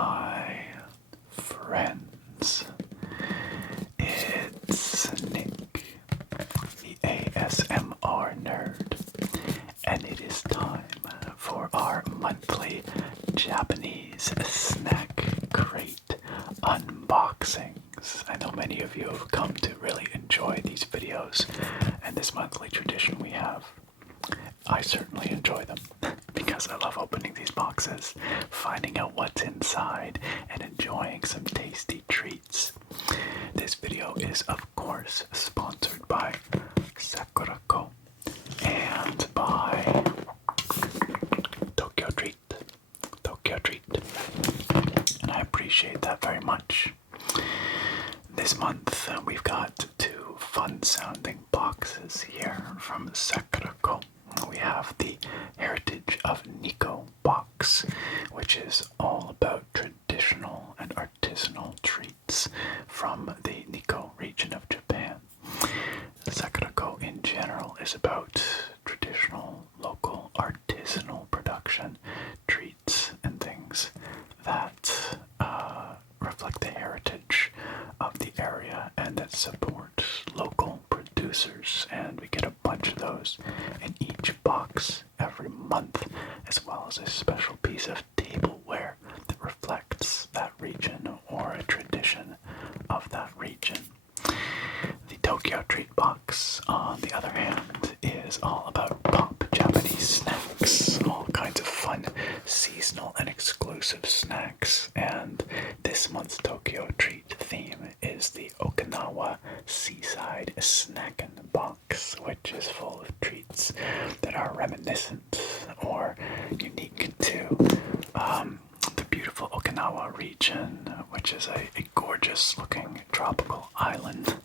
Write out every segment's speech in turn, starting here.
my friends. It's Nick, the ASMR nerd, and it is time for our monthly Japanese snack crate unboxings. I know many of you have come to really enjoy these videos and this monthly tradition we have. I certainly enjoy them because I love opening these boxes, finding out what's inside, and enjoying some tasty treats. This video is, of course, sponsored by Sakuraco and by TokyoTreat. And I appreciate that very much. This month we've got two fun-sounding boxes here from Sakuraco. We have the Heritage of Nikko box, which is all about traditional and artisanal treats from the Nikko region of Japan. Sakuraco in general is about traditional, local, artisanal production, treats, and things that reflect the heritage of the area and that support local producers. And we get a bunch of those in each box every month, as well as a special piece of tableware that reflects that region or a tradition of that region. The TokyoTreat box, on the other hand, is all about pop Japanese snacks, all kinds of fun seasonal and exclusive snacks. And this month's TokyoTreat theme is the Okinawa Seaside Snackin box, which is full of treats that are reminiscent or unique to the beautiful Okinawa region, which is a gorgeous looking tropical island,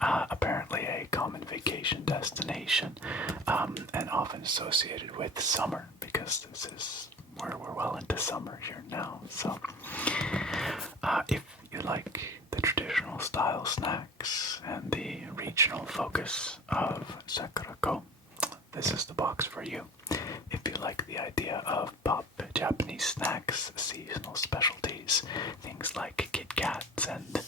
apparently a common vacation destination, and often associated with summer, because this is where we're well into summer here now. So if you like the traditional style snacks and the regional focus of Sakuraco, this is the box for you. If you like the idea of pop Japanese snacks, seasonal specialties, things like Kit Kats and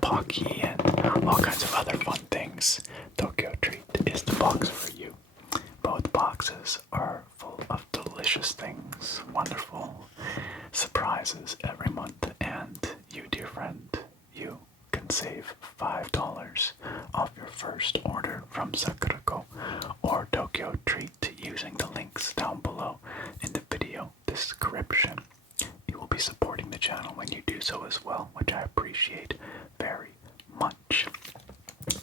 Pocky and all kinds of other fun things, TokyoTreat is the box for you. Both boxes are full of delicious things, wonderful surprises every month, and you, dear friend, you can save $5 off your first order from Sakuraco or TokyoTreat using the links down below in the video description. You will be supporting the channel when you do so as well, which I appreciate very much.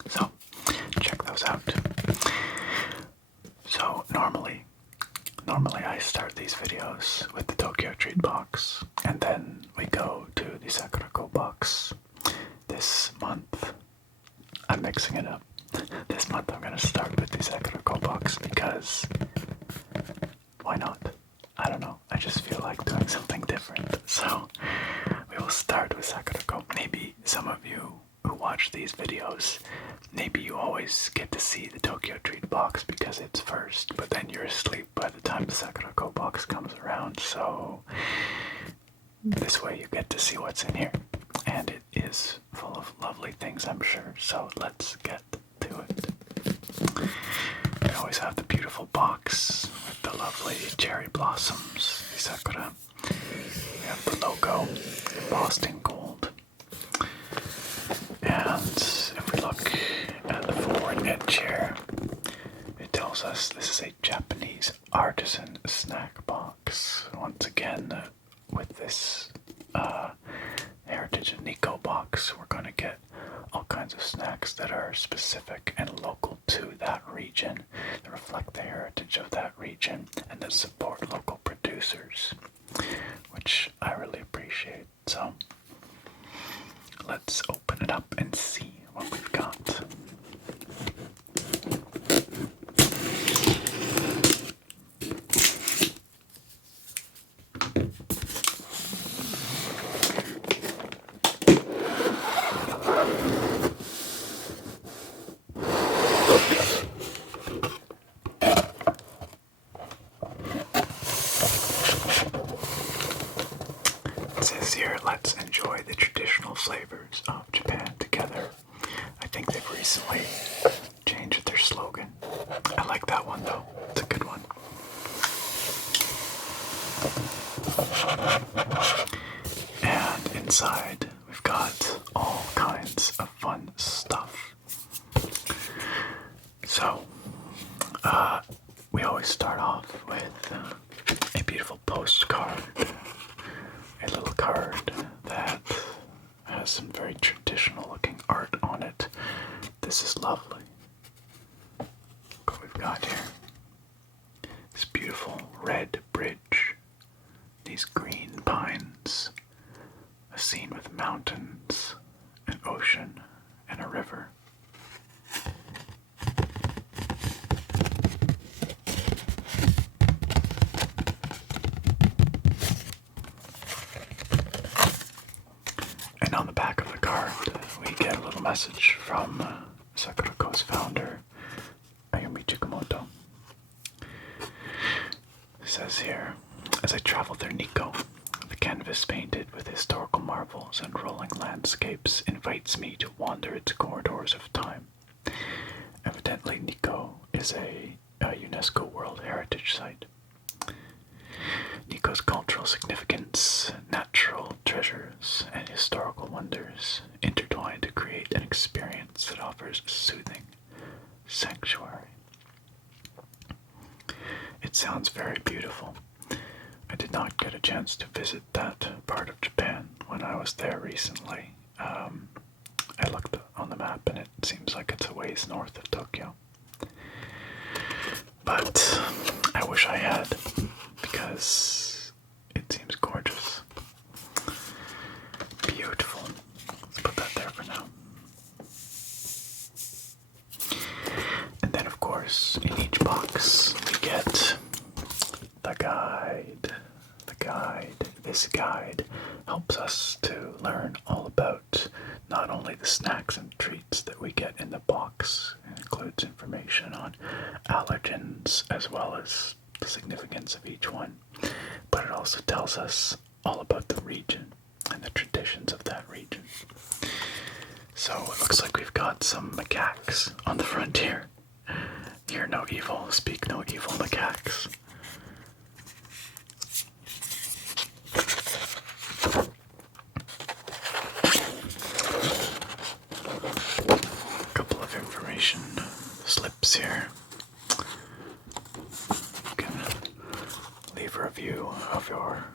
So, check those out. So, normally I start these videos with the TokyoTreat box, and then we go to the Sakuraco box. This month, I'm mixing it up. This month I'm going to start with the Sakuraco box because, why not? I don't know, I just feel like doing something different. So, we will start with Sakuraco. Maybe some of you who watch these videos, maybe you always get to see the TokyoTreat box because it's first, but then you're asleep by the time the Sakuraco box comes around. So, this way you get to see what's in here. And it is full of lovely things, I'm sure. So let's get to it. We always have the beautiful box with the lovely cherry blossoms, the sakura. We have the logo embossed in gold. And if we look at the forward edge here, it tells us this is a Japanese artisan snack box. Once again, with this Heritage of Nikko box, we're going to get all kinds of snacks that are specific and local to that region, that reflect the heritage of that region, and that support local producers, which I really appreciate. So, let's open it up and see what we've got. here, let's enjoy the traditional flavors of Japan together. I think they've recently changed their slogan. I like that one though, it's a good one. And inside, we've got all kinds of fun stuff. So, we always start off with a beautiful postcard. A little card that has some very traditional looking art on it. This is lovely. Look what we've got here. This beautiful red bridge. These green pines. A scene with mountains, an ocean, and a river. And on the back of the card, we get a little message from Sakuraco's founder, Ayumi Chikamoto. It says here, as I travel through Nikko, the canvas painted with historical marvels and rolling landscapes invites me to wander its corridors of time. Evidently, Nikko is a UNESCO World Heritage Site. Nikko's cultural significance, natural treasures, and historical wonders intertwine to create an experience that offers a soothing sanctuary. It sounds very beautiful. I did not get a chance to visit that part of Japan when I was there recently. I looked on the map and it seems like it's a ways north of Tokyo. But I wish I had, because it seems gorgeous. Beautiful. Let's put that there for now. And then, of course, in each box we get the guide. This guide helps us to learn all about not only the snacks and treats that we get in the box. It includes information on allergens as well as the significance of each one, but it also tells us all about the region and the traditions of that region. So it looks like we've got some macaques on the front here. Hear no evil, speak no evil, macaques. Couple of information slips here. You can leave a review of your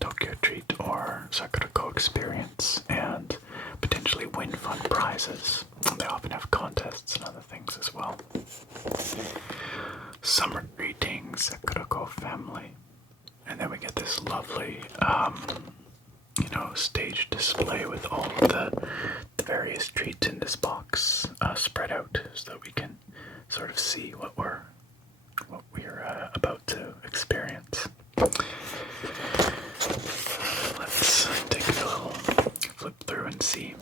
TokyoTreat or Sakuraco experience and potentially win fun prizes. They often have contests and other things as well. Summer greetings, Sakuraco family. And then we get this lovely, stage display with all of the various treats in this box spread out so that we can sort of see what we're about to experience. Let's take a little flip through and see.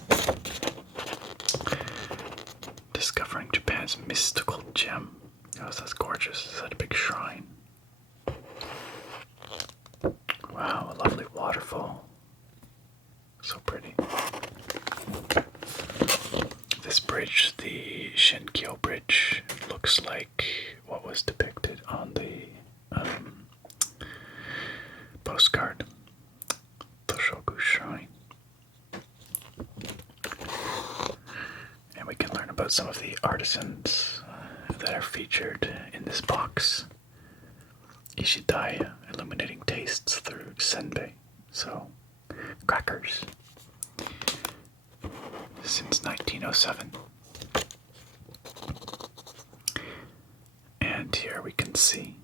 Discovering Japan's mystical gem. Oh, that's gorgeous. Is that a big shrine? Wow, a lovely waterfall. So pretty. This bridge, the Shinkyo Bridge, looks like what was depicted on the postcard. Toshogu Shrine. And we can learn about some of the artisans that are featured in this box. Ishidaya, illuminating tastes through senbei. So, crackers. Since 1907. And here we can see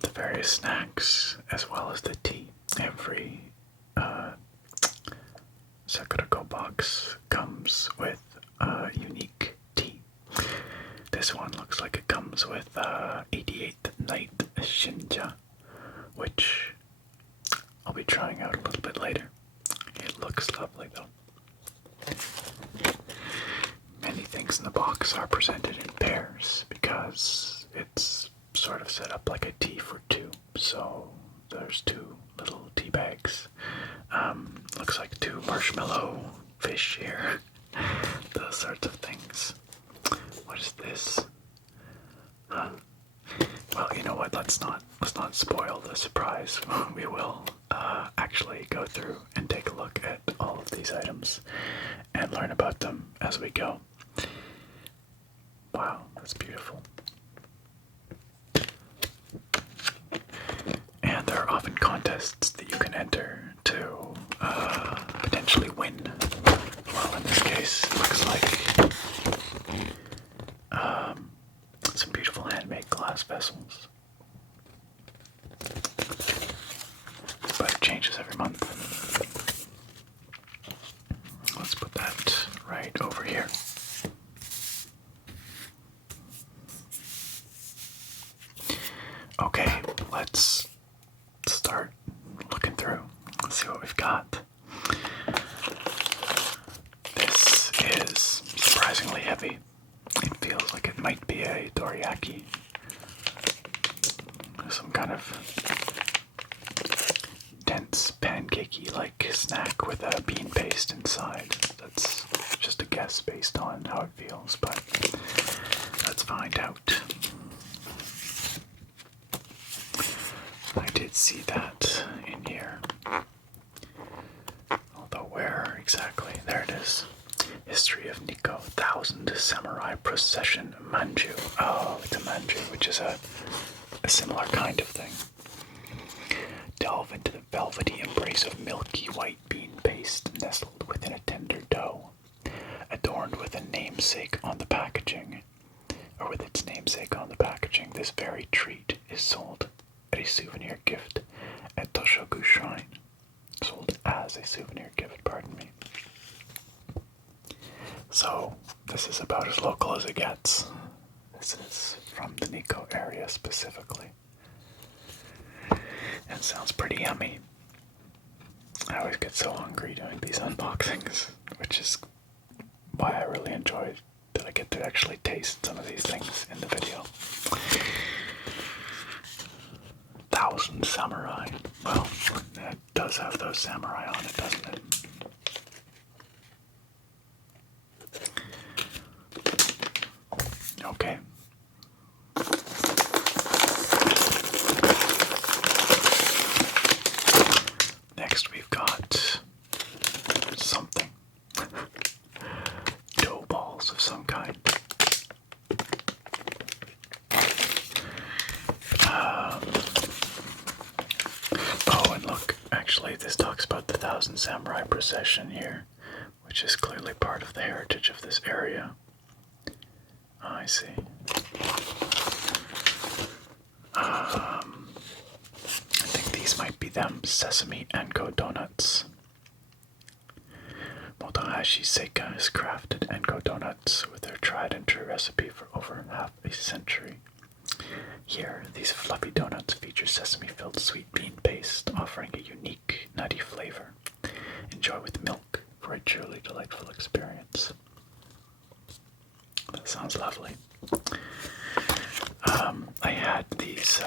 the various snacks as well as the tea. Every Sakuraco box comes with a unique tea. This one looks like it comes with 88th Night Shinja, which I'll be trying out a little bit later. It looks lovely though. Many things in the box are presented in pairs because it's sort of set up like a tea for two. So there's two little tea bags. Looks like 2 marshmallow fish here. Those sorts of things. What is this? Well, you know what? Let's not spoil the surprise. We will actually go through and take a look at all of these items and learn about them as we go. Wow, that's beautiful. And there are often contests that you can enter to potentially win. Well, in this case, it looks like some beautiful handmade glass vessels. But it changes every month. Let's put that right over here. Okay, let's start looking through. Let's see what we've got. This is surprisingly heavy. It feels like it might be a dorayaki. Some kind of dense pancakey-like snack with a bean paste inside. That's just a guess based on how it feels, but let's find out. I did see that in here. Although where exactly? There it is. History of Nikko, 1000 Samurai Procession Manju. Oh, it's a manju, which is a similar kind of thing. Delve into the velvety embrace of milky white bean paste nestled within a tender dough, adorned with a namesake on the packaging, or with its namesake on the packaging. This very treat is sold at a souvenir gift at Toshogu Shrine. Sold as a souvenir gift, pardon me. So, this is about as local as it gets. This is from the Nikko area specifically. And sounds pretty yummy. I always get so hungry doing these unboxings, which is why I really enjoy that I get to actually taste some of these things in the video. 1000 Samurai. Well, it does have those samurai on it, doesn't it? Okay. Next we've got something. Dough balls of some kind. Oh, and look, actually this talks about the 1000 Samurai Procession here, which is clearly part of the heritage of this area. I see. I think these might be them sesame Enko donuts. Motohashi Seika has crafted Enko donuts with their tried and true recipe for over half a century. Here, these fluffy donuts feature sesame-filled sweet bean paste, offering a unique, nutty flavor. Enjoy with milk for a truly delightful experience. That sounds lovely. I had these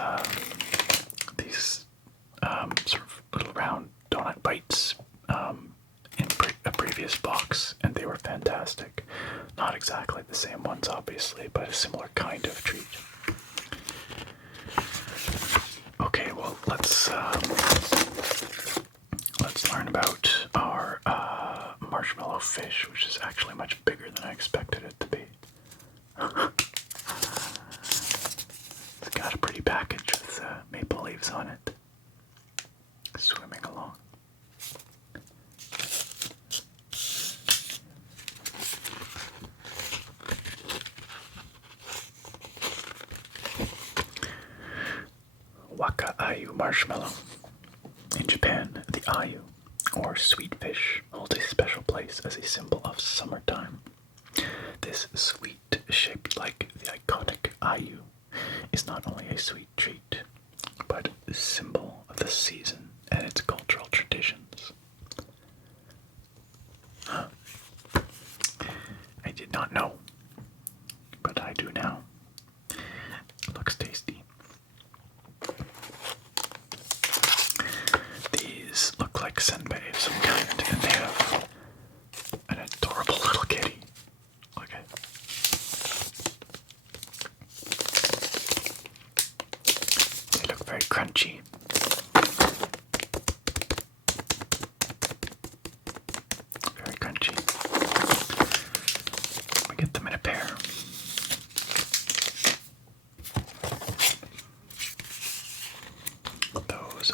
sort of little round donut bites in a previous box, and they were fantastic. Not exactly the same ones, obviously, but a similar kind of treat. Okay, well, let's learn about our marshmallow fish, which is actually much bigger than I expected it to be. It's got a pretty package with maple leaves on it. Swimming along. Waka ayu marshmallow. In Japan, the ayu, or sweet fish, holds a special place as a symbol of summertime. This sweet, shaped like the iconic ayu, is not only a sweet treat, but a symbol of the season and its cultural traditions. Huh. I did not know, but I do now. It looks tasty. These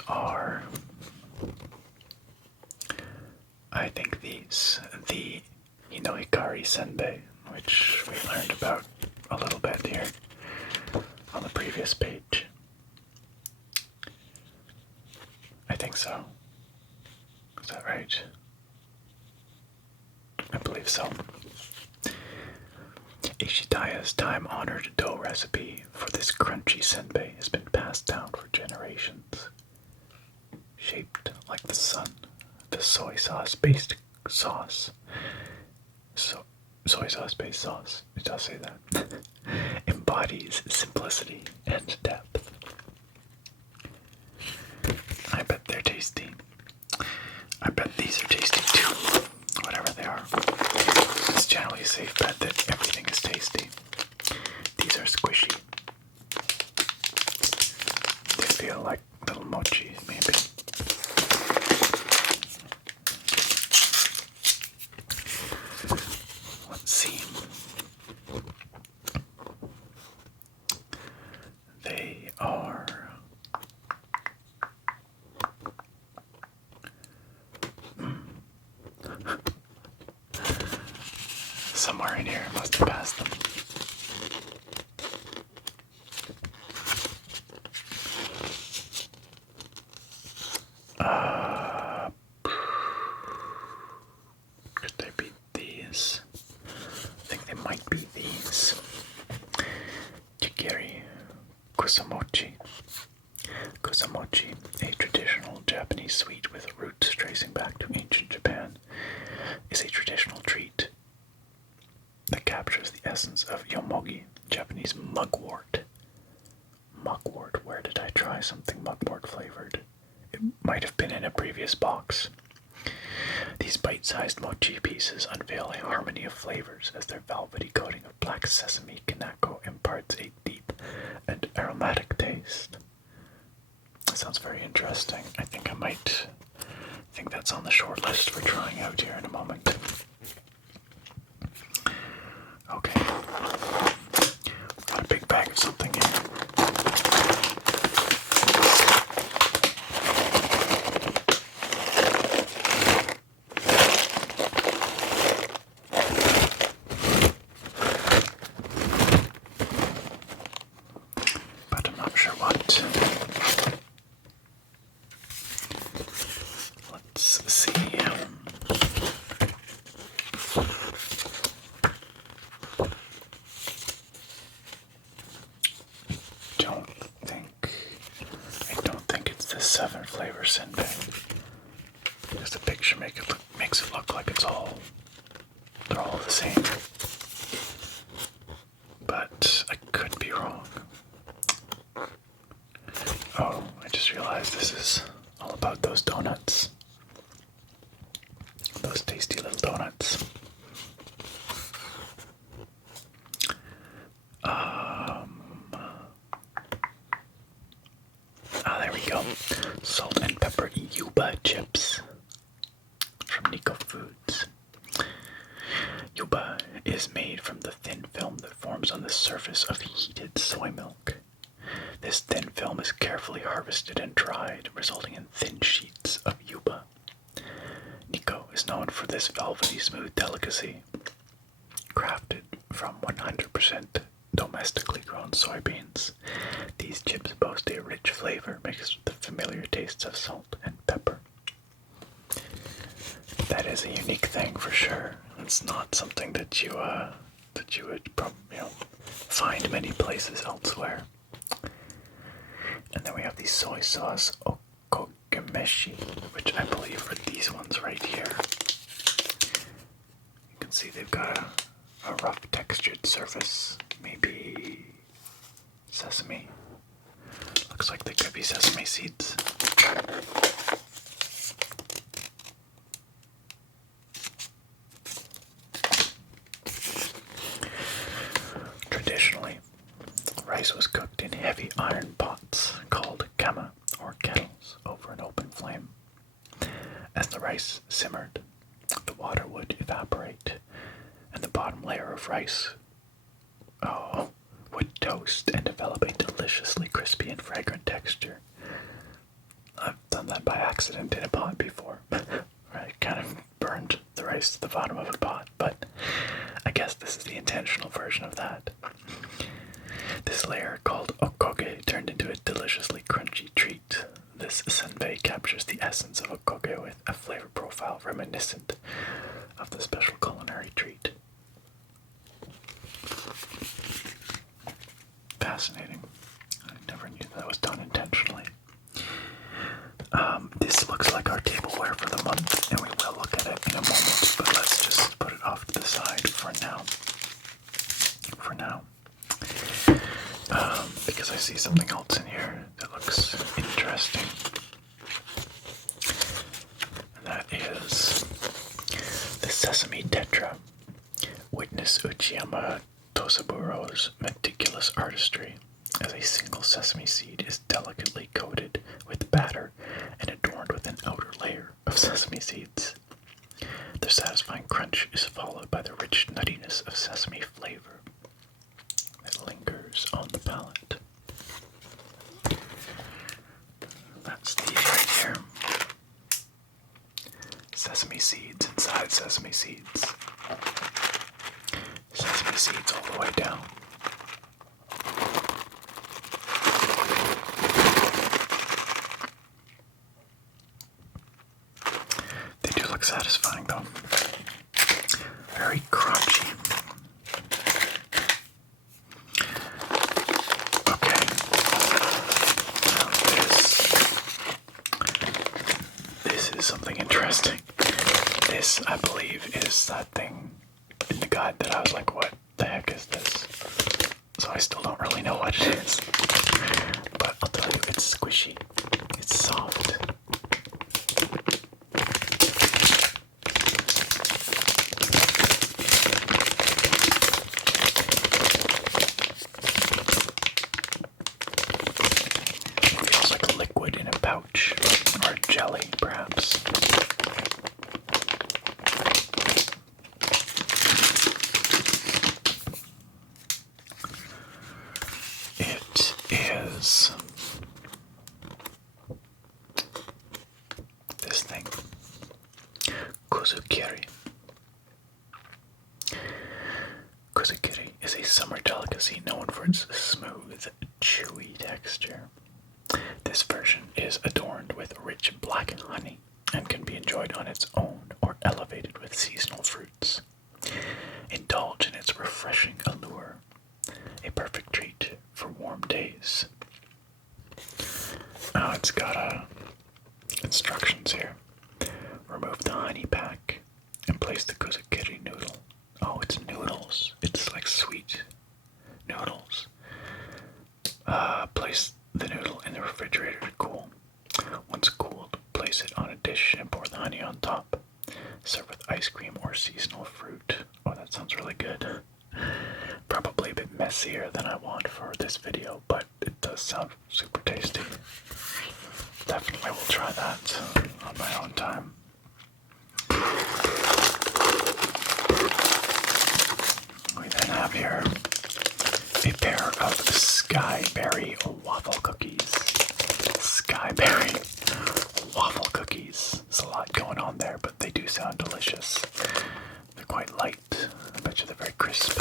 are, I think these, the Hinohikari Senbei, which we learned about a little bit here on the previous page. I think so. Is that right? I believe so. Ishitaya's time-honored dough recipe for this crunchy senbei has been passed down for generations. Shaped like the sun, the soy sauce-based sauce. Soy sauce-based sauce, it does say that. Embodies simplicity and depth. I bet they're tasty. I bet these are tasty too, whatever they are. It's generally a safe bet that everything is tasty. These are squishy. They feel like little mochi, maybe. Let's see. They are somewhere in here. Must have passed them. Could they be these? I think they might be these. Chigiri kusamochi. Kusamochi, a traditional Japanese sweet with roots tracing back to ancient Japan, is a traditional treat that captures the essence of yomogi, Japanese mugwort. Mugwort, where did I try something mugwort flavored? It might have been in a previous box. These bite-sized mochi pieces unveil a harmony of flavors as their velvety coating of black sesame kanako imparts a deep and aromatic taste. That sounds very interesting. I think that's on the short list for trying out here in a moment. Okay. Got a big bag of something here. But I'm not sure what. Let's see. I don't think it's the 7 flavor senbei. Because the picture makes it look like they're all the same. But I could be wrong. Oh, I just realized this is all about those donuts. Those tasty little donuts. There we go. Salt and pepper yuba chips from Nikko Foods. Yuba is made from the thin film that forms on the surface of heated soy milk. This thin film is carefully harvested and dried, resulting in thin sheets of yuba. Nikko is known for this velvety smooth delicacy, crafted from 100% domestically grown soybeans. These chips boast a rich flavor mixed with the familiar tastes of salt and pepper. That is a unique thing for sure. It's not something that you would find many places elsewhere. And then we have the soy sauce okogemeshi, which I believe are these ones right here. You can see they've got a rough textured surface, maybe sesame. Looks like they could be sesame seeds. Traditionally, rice was cooked in heavy iron pots called kama, or kettles, over an open flame. As the rice simmered, the water would evaporate, and the bottom layer of rice would toast and develop a deliciously crispy and fragrant texture. done that by accident in a pot before. I kind of burned the rice to the bottom of a pot, but I guess this is the intentional version of that. This layer, called okoge, turned into a deliciously crunchy treat. This senbei captures the essence of okoge with a flavor profile reminiscent of the special culinary treat. Fascinating. I never knew that was done intentionally. This looks like our tableware for the month, and we will look at it in a moment, but let's just put it off to the side for now. Because I see something else in here that looks interesting. And that is the Sesame Tetra. Witness Uchiyama Tosaburo's meticulous artistry as a single sesame seed is delicately coated with batter and adorned with an outer layer of sesame seeds. The satisfying crunch is followed by the rich nuttiness of sesame flavor that lingers on the palate. That's these right here. Sesame seeds inside sesame seeds. Sesame seeds all the way down. They do look satisfying though. Very crunchy. Okay. Now this is something interesting. This, I believe, is that thing in the guide that I was like, what the heck is this? So I still don't really know what it is. But I'll tell you, it's squishy. It's soft. It feels like liquid in a pouch, or jelly, perhaps. This thing, Kozukiri. Kozukiri is a summer delicacy known for its smooth, chewy texture. This version is adorned with rich black honey and can be enjoyed on its own or elevated with seasonal fruits. Indulge in its refreshing allure, a perfect treat for warm days. Oh, it's got instructions here. Remove the honey pack and place the kozukiri noodle. Oh, it's noodles. It's like sweet noodles. Place the noodle in the refrigerator to cool. Once cooled, place it on a dish and pour the honey on top. Serve with ice cream or seasonal fruit. Oh, that sounds really good. Probably a bit messier than I want for this video, but it does sound super tasty. Definitely will try that on my own time. We then have here a pair of Skyberry waffle cookies. Skyberry waffle cookies. There's a lot going on there, but they do sound delicious. They're quite light. I bet you they're very crisp.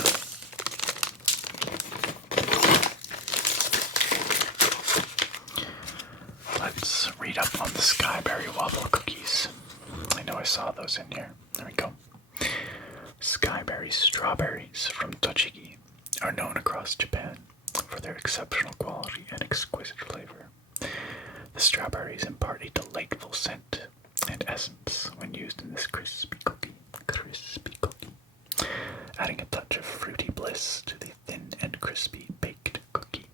Let's read up on the Skyberry waffle cookies. I know I saw those in here. There we go. Skyberry strawberries from Tochigi are known across Japan for their exceptional quality and exquisite flavor. The strawberries impart a delightful scent and essence when used in this crispy cookie, adding a touch of fruity bliss to the thin and crispy baked cookie.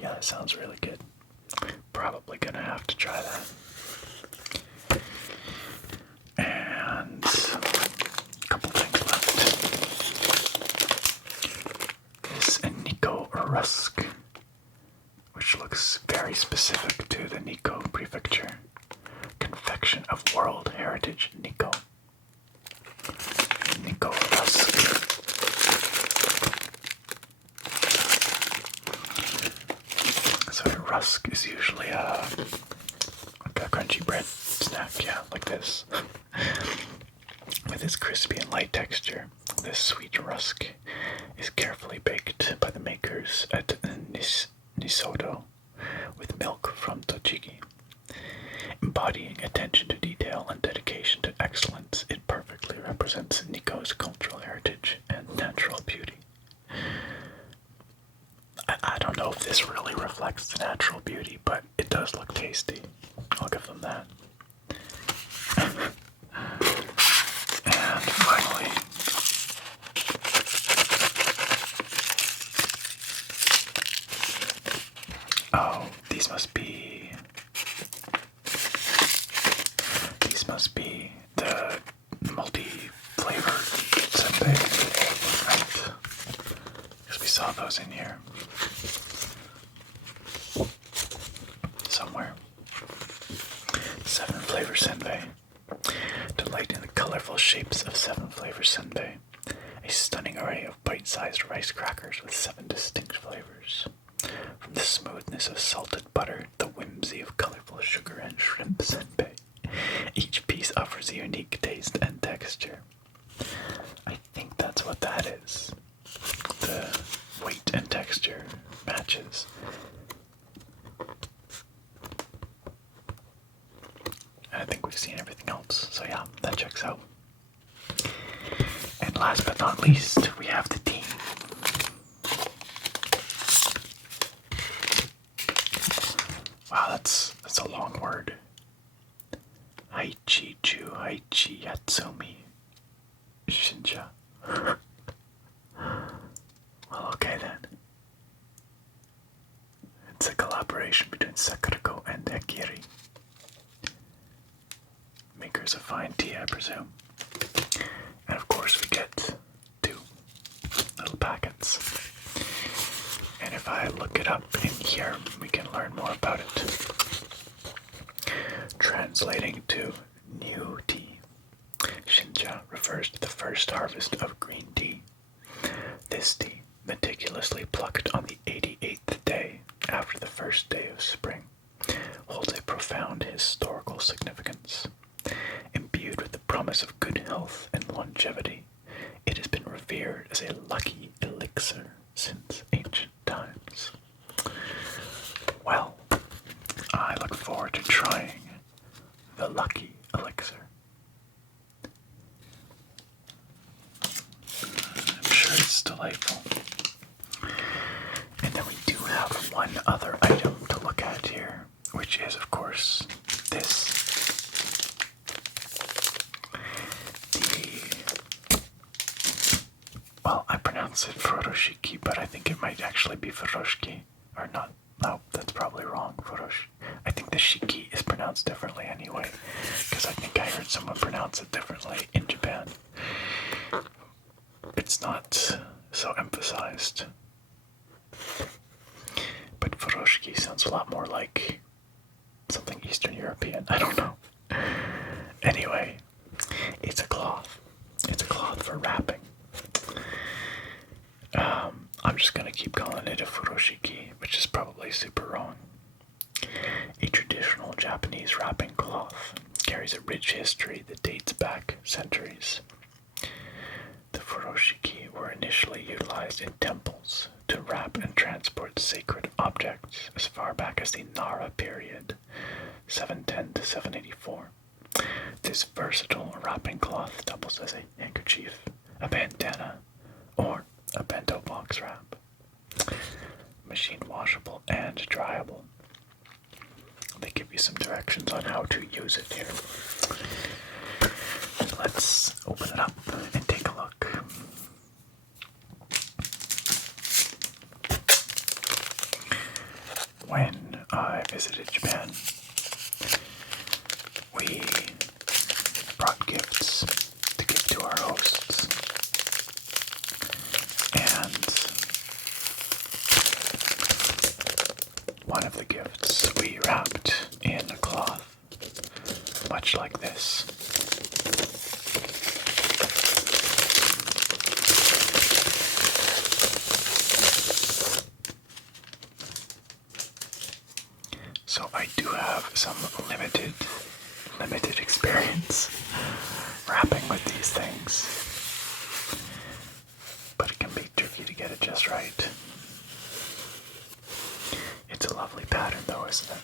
Yeah, that sounds really good. Probably gonna have to try that. And a couple things left. This Nikko rusk, which looks very specific to the Nikko prefecture. Confection of World Heritage Nikko. Nikko rusk. So a rusk is usually a this. With its crispy and light texture, this sweet rusk is carefully baked by the makers at Nisoto with milk from Tochigi. Embodying attention to detail and dedication to excellence, it perfectly represents Nikko's cultural heritage and natural beauty. I don't know if this really reflects the natural beauty, but it does look tasty. I'll give them that. And finally, oh, these must be the multi-flavored senbei, right? Because we saw those in here somewhere. 7 flavor senbei. Delight in the colorful shapes of 7 flavor senbei. A stunning array of bite-sized rice crackers with 7 distinct flavors. From the smoothness of salted butter, the whimsy of colorful sugar and shrimp senbei. Each piece offers a unique taste and texture. I think that's what that is. The weight and texture matches. And I think we've seen everything else, so yeah, that checks out. And last but not least, we have the tea. Wow, that's a long word. Haichi Chu Haichi Yatsumi Shinja. Well, okay then. It's a collaboration between Sakuraco and Ekiri. Makers of fine tea, I presume. And of course we get 2 little packets. And if I look it up in here, we can learn more about it. Translating to new tea, Shinja refers to the first harvest of green tea. This tea, meticulously plucked on the 88th day after the first day of spring, holds a profound historical significance. Imbued with the promise of good health and longevity, it has been revered as a lucky elixir since ancient times. Well, I look forward to trying the lucky elixir. I'm sure it's delightful. And then we do have one other item to look at here, which is, of course, this. Well, I pronounce it Furoshiki, but I think it might actually be Furoshiki. Or not. No, that's probably wrong. I think the shiki is pronounced differently anyway, because I think I heard someone pronounce it differently in Japan. It's not so emphasized. But Furoshiki sounds a lot more like something Eastern European. I don't know. Anyway, it's a cloth. It's a cloth for wrapping. I'm just gonna keep calling it a furoshiki, which is probably super wrong. A traditional Japanese wrapping cloth carries a rich history that dates back centuries. The furoshiki were initially utilized in temples to wrap and transport sacred objects as far back as the Nara period, 710 to 784. This versatile wrapping cloth doubles as a handkerchief, a bandana, or a bento box wrap. Machine washable and dryable. They give you some directions on how to use it here. Let's open it up and take a look. When I visited Japan, we brought gifts to give to our hosts. And one of the gifts we wrapped in a cloth, much like this. So I do have some limited limited experience wrapping with these things, but it can be tricky to get it just right. It's a lovely pattern though, isn't it?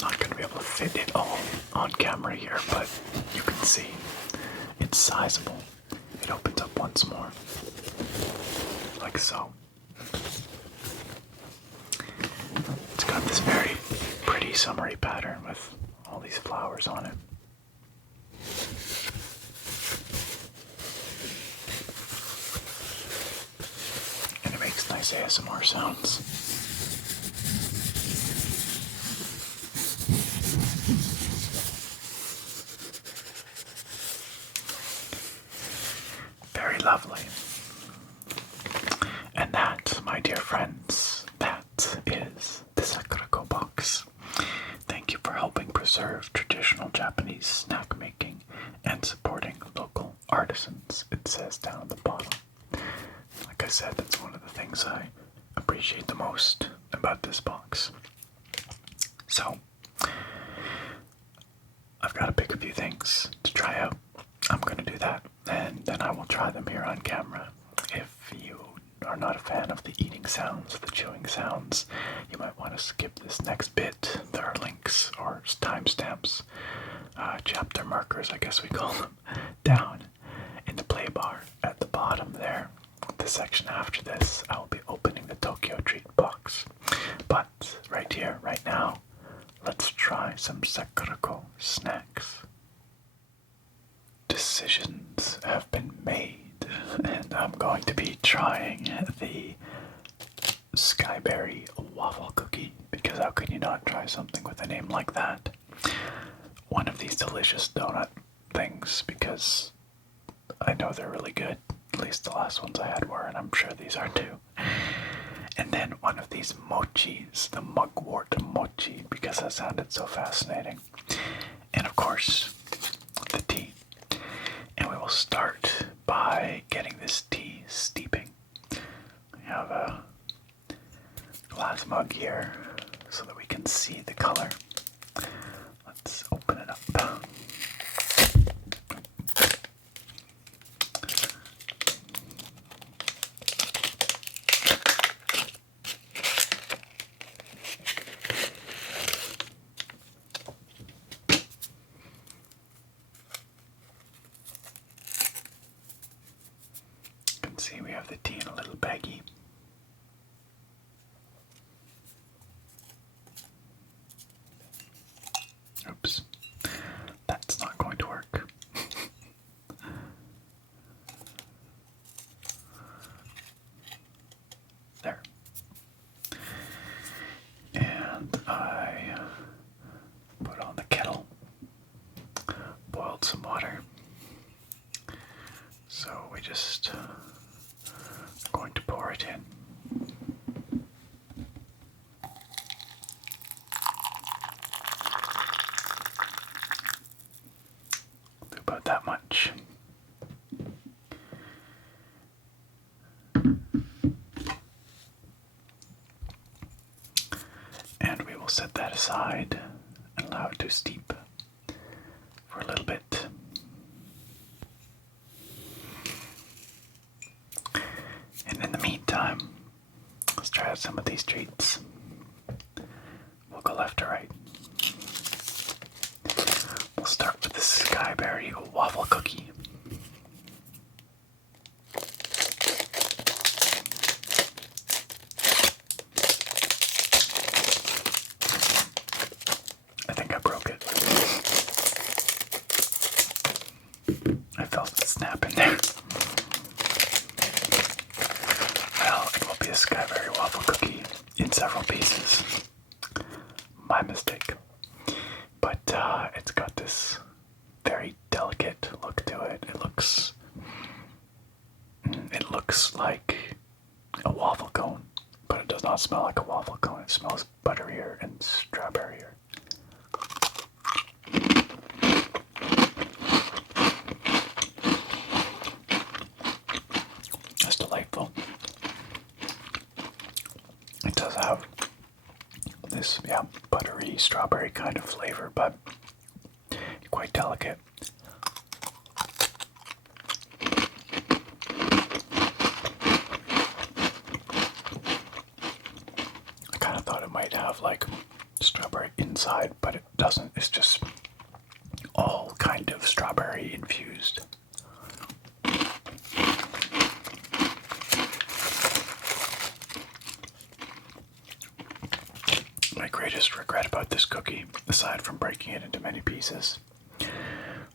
Not going to be able to fit it all on camera here, but you can see it's sizable. It opens up once more, like so. It's got this very pretty summery pattern with all these flowers on it. And it makes nice ASMR sounds. Very lovely. And that, my dear friends, that is the Sakuraco box. Thank you for helping preserve traditional Japanese snack making and supporting local artisans, it says down at the bottom. Like I said, that's one of the things I appreciate the most about this box. So, I've got to pick a few things to try out. I'm going to do that, and then I will try them here on camera. If you are not a fan of the eating sounds, the chewing sounds, you might want to skip this next bit. There are links or timestamps, chapter markers, I guess we call them, down in the play bar at the bottom there. The section after this, I will be opening the TokyoTreat box. But right here, right now, let's try some Sakuraco snacks. Decisions have been made, and I'm going to be trying the Skyberry waffle cookie, because how could you not try something with a name like that? One of these delicious donut things, because I know they're really good. At least the last ones I had were, and I'm sure these are too. And then one of these mochis, the mugwort mochi, because that sounded so fascinating. And of course, the tea. And we will start by getting this tea steeping. We have a glass mug here so that we can see the color. Let's open it up. See, we have the tea in a little baggie. Oops, that's not going to work. There. And I put on the kettle, boiled some water. So we just going to pour it in. Do about that much. And we will set that aside and allow it to steep for a little bit. And in the meantime, let's try out some of these treats. We'll go left to right. We'll start with the Skyberry waffle cookie. I think I broke it. I felt it snap in there. Well, it will be a Skyberry waffle cookie in several pieces. My mistake. But it's got this very delicate look to it. It looks like a waffle cone, but it does not smell like a waffle cone. It smells butterier and strawberryier. buttery strawberry kind of flavor, but quite delicate. I kind of thought it might have like strawberry inside, but it doesn't. It's just all kind of strawberry infused. My greatest regret about this cookie, aside from breaking it into many pieces,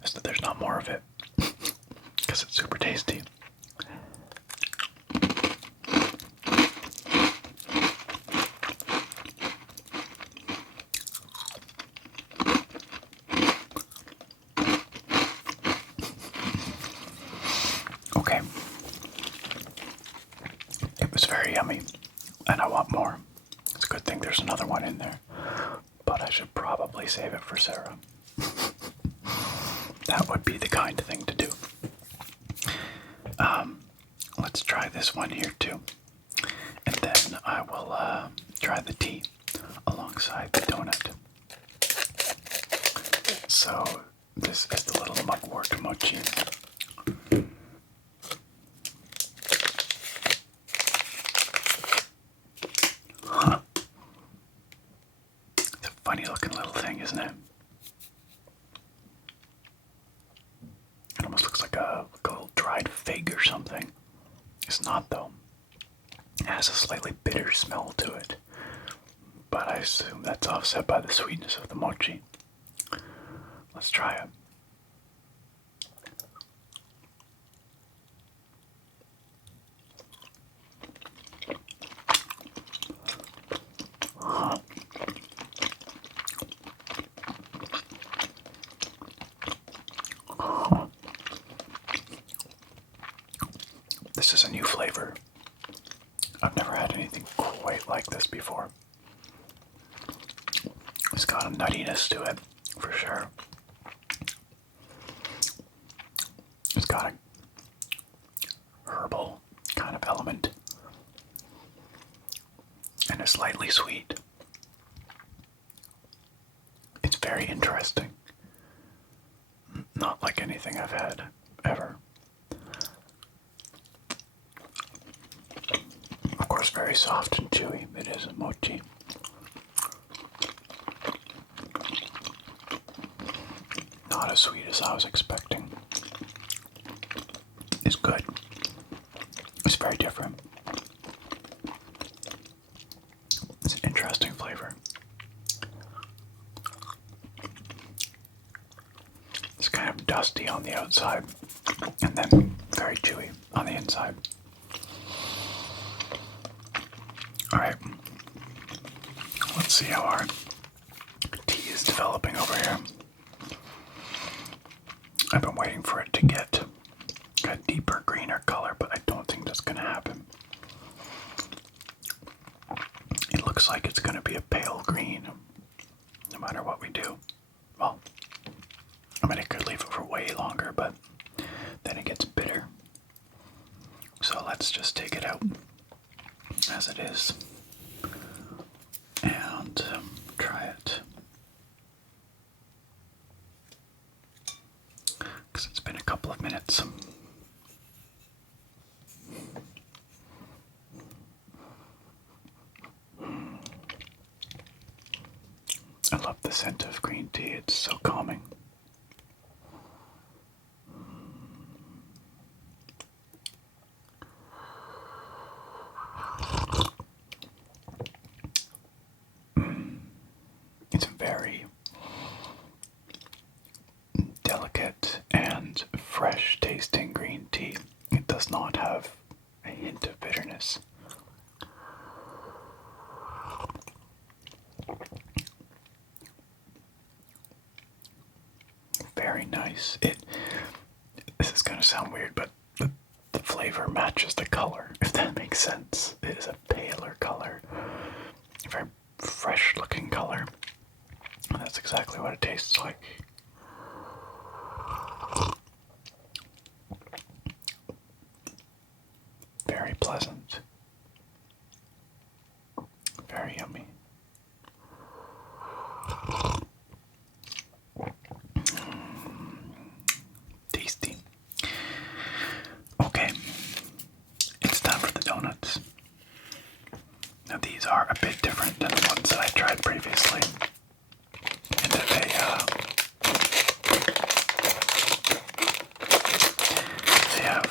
is that there's not more of it, because it's super tasty. Okay. It was very yummy, and I want more. It's a good thing there's another one in there, but I should probably save it for Sarah. That would be the kind of thing to do. Let's try this one here too, and then I will try the tea alongside the donut. So this is the little mugwort mochi. Huh. It's a funny looking little thing, isn't it? It almost looks like a little dried fig or something. It's not though. It has a slightly bitter smell to it, but I assume that's offset by the sweetness of the mochi. Let's try it. Huh. Huh. This is a new flavor. I've never had anything quite like this before. It's got a nuttiness to it, for sure. It's got a herbal kind of element. And it's slightly sweet. It's very interesting. Not like anything I've had, ever. Of course, very soft and chewy. It is a mochi. Not as sweet as I was expecting. It's good. It's very different. It's an interesting flavor. It's kind of dusty on the outside, and then very chewy on the inside. Alright, let's see how our tea is developing over here. I've been waiting for it to get a deeper greener color, but I don't think that's going to happen. It looks like it's going to be a pale green, no matter what we do. Well, I mean, I could leave it for way longer, but then it gets bitter. So let's just take it out as it is and try it. Because it's been a couple of minutes. I love the scent of green tea, it's so calming. It's very delicate and fresh tasting green tea. It does not have a hint of bitterness. Very nice. This is gonna sound weird, but the flavor matches the color, if that makes sense. It is a paler color. A very fresh looking color. And that's exactly what it tastes like. Very pleasant. Very yummy.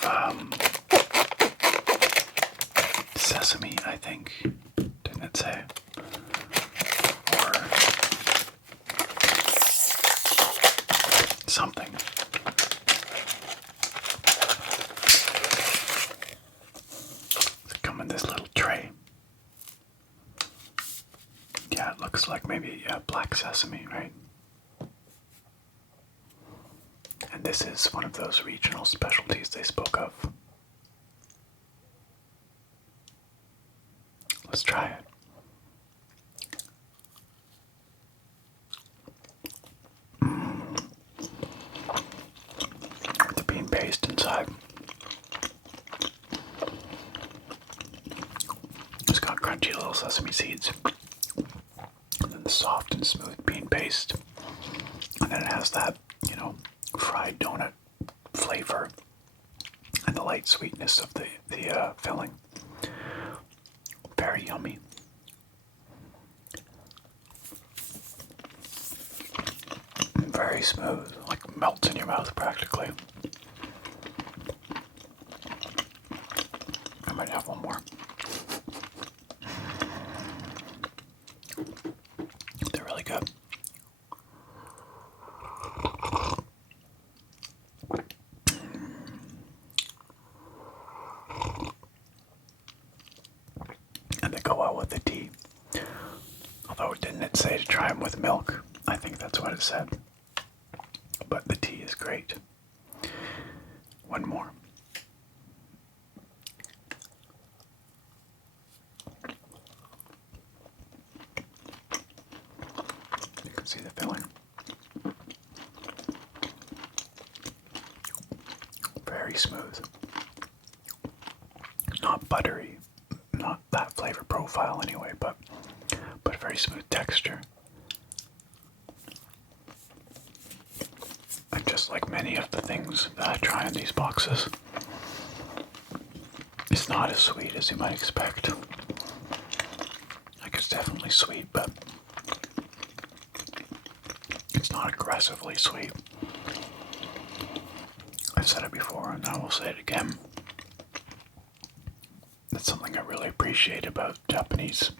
of sesame, I think. Didn't it say? Or something. They come in this little tray. Yeah, it looks like maybe black sesame, right? And this is one of those regional specialties they spoke of. Let's try it. The bean paste inside. It's got crunchy little sesame seeds. And then the soft and smooth bean paste. And then it has that, fried donut flavor and the light sweetness of the filling. Very yummy. Very smooth, like melts in your mouth practically. I might have one more. They're really good. And they go well with the tea. Although didn't it say to try them with milk? I think that's what it said. But the tea is great. One more. You can see the filling. Very smooth. Not buttery. Not that flavor profile anyway, but very smooth texture. And just like many of the things that I try in these boxes, it's not as sweet as you might expect. Like, it's definitely sweet, but it's not aggressively sweet. I've said it before and I will say it again. That's something I really appreciate about Japanese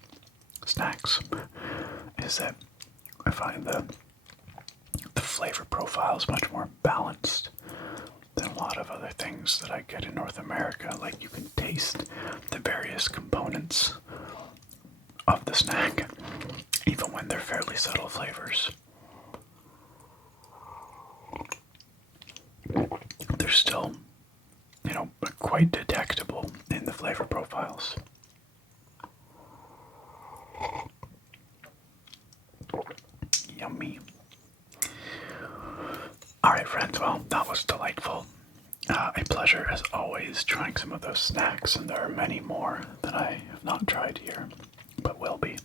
snacks, is that I find the flavor profile is much more balanced than a lot of other things that I get in North America. Like, you can taste the various components of the snack, even when they're fairly subtle flavors. They're still, quite detectable in the flavor profiles. Yummy. Alright friends, well, that was delightful. A pleasure as always trying some of those snacks, and there are many more that I have not tried here, but will be.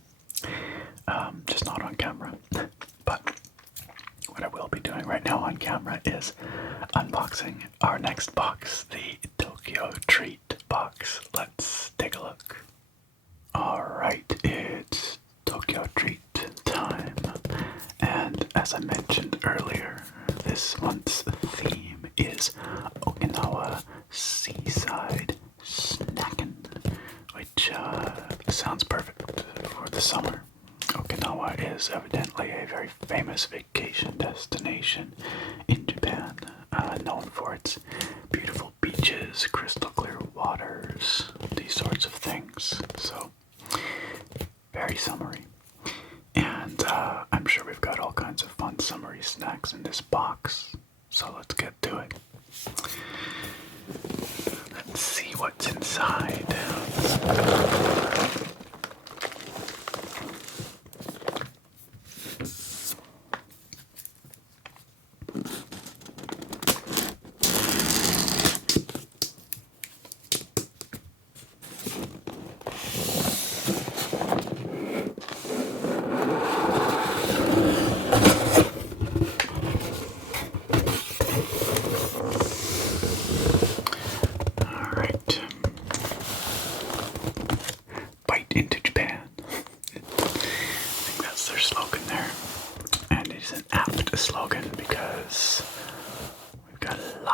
Just not on camera. But what I will be doing right now on camera is unboxing our next box, the TokyoTreat box. Let's take a look. Alright, it's TokyoTreat time. And as I mentioned earlier, this month's theme is Okinawa Seaside Snackin, which sounds perfect for the summer. Okinawa is evidently a very famous vacation destination in Japan, known for its beautiful beaches, crystal clear waters, these sorts of things. So, very summery. And I'm sure we've got all kinds of fun summery snacks in this box. So let's get to it. Let's see what's inside.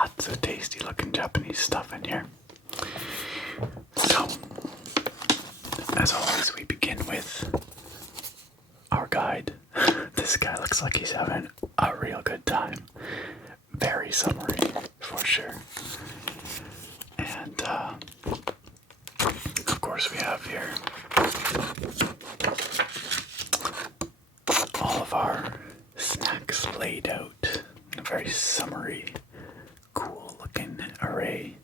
lots of tasty looking Japanese stuff in here. So, as always, we begin with our guide. This guy looks like he's having a real good time. Very summery, for sure. And, of course, we have here all of our snacks laid out in a very summery, cool looking array.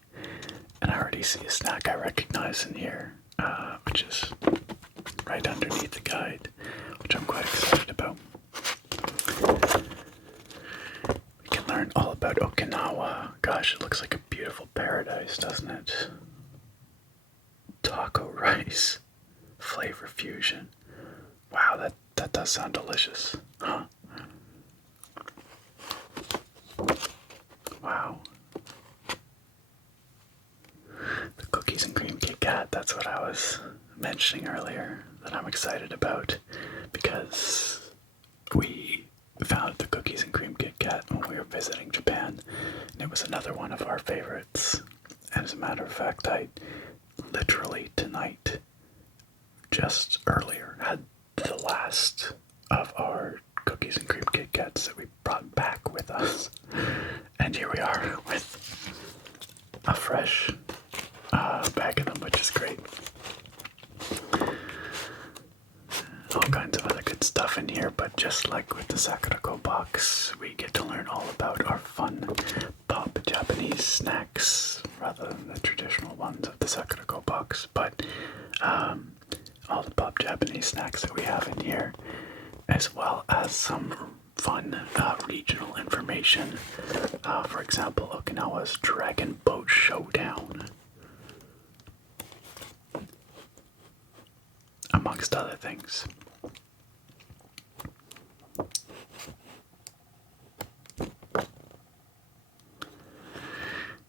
And I already see a snack I recognize in here, which is right underneath the guide, which I'm quite excited about. We can learn all about Okinawa. Gosh, it looks like a beautiful paradise, doesn't it? Taco rice, flavor fusion. Wow, that does sound delicious, huh? Wow. The cookies and cream Kit Kat, that's what I was mentioning earlier, that I'm excited about, because we found the cookies and cream Kit Kat when we were visiting Japan, and it was another one of our favorites. And as a matter of fact, I literally tonight, just earlier, had the last of our cookies and cream Kit Kats that we brought back with us. And here we are with a fresh bag of them, which is great. All kinds of other good stuff in here, but just like with the Sakuraco box, we get to learn all about our fun pop Japanese snacks rather than the traditional ones of the Sakuraco box, but all the pop Japanese snacks that we have in here, as well as some fun regional information. For example, Okinawa's Dragon Boat Showdown, amongst other things.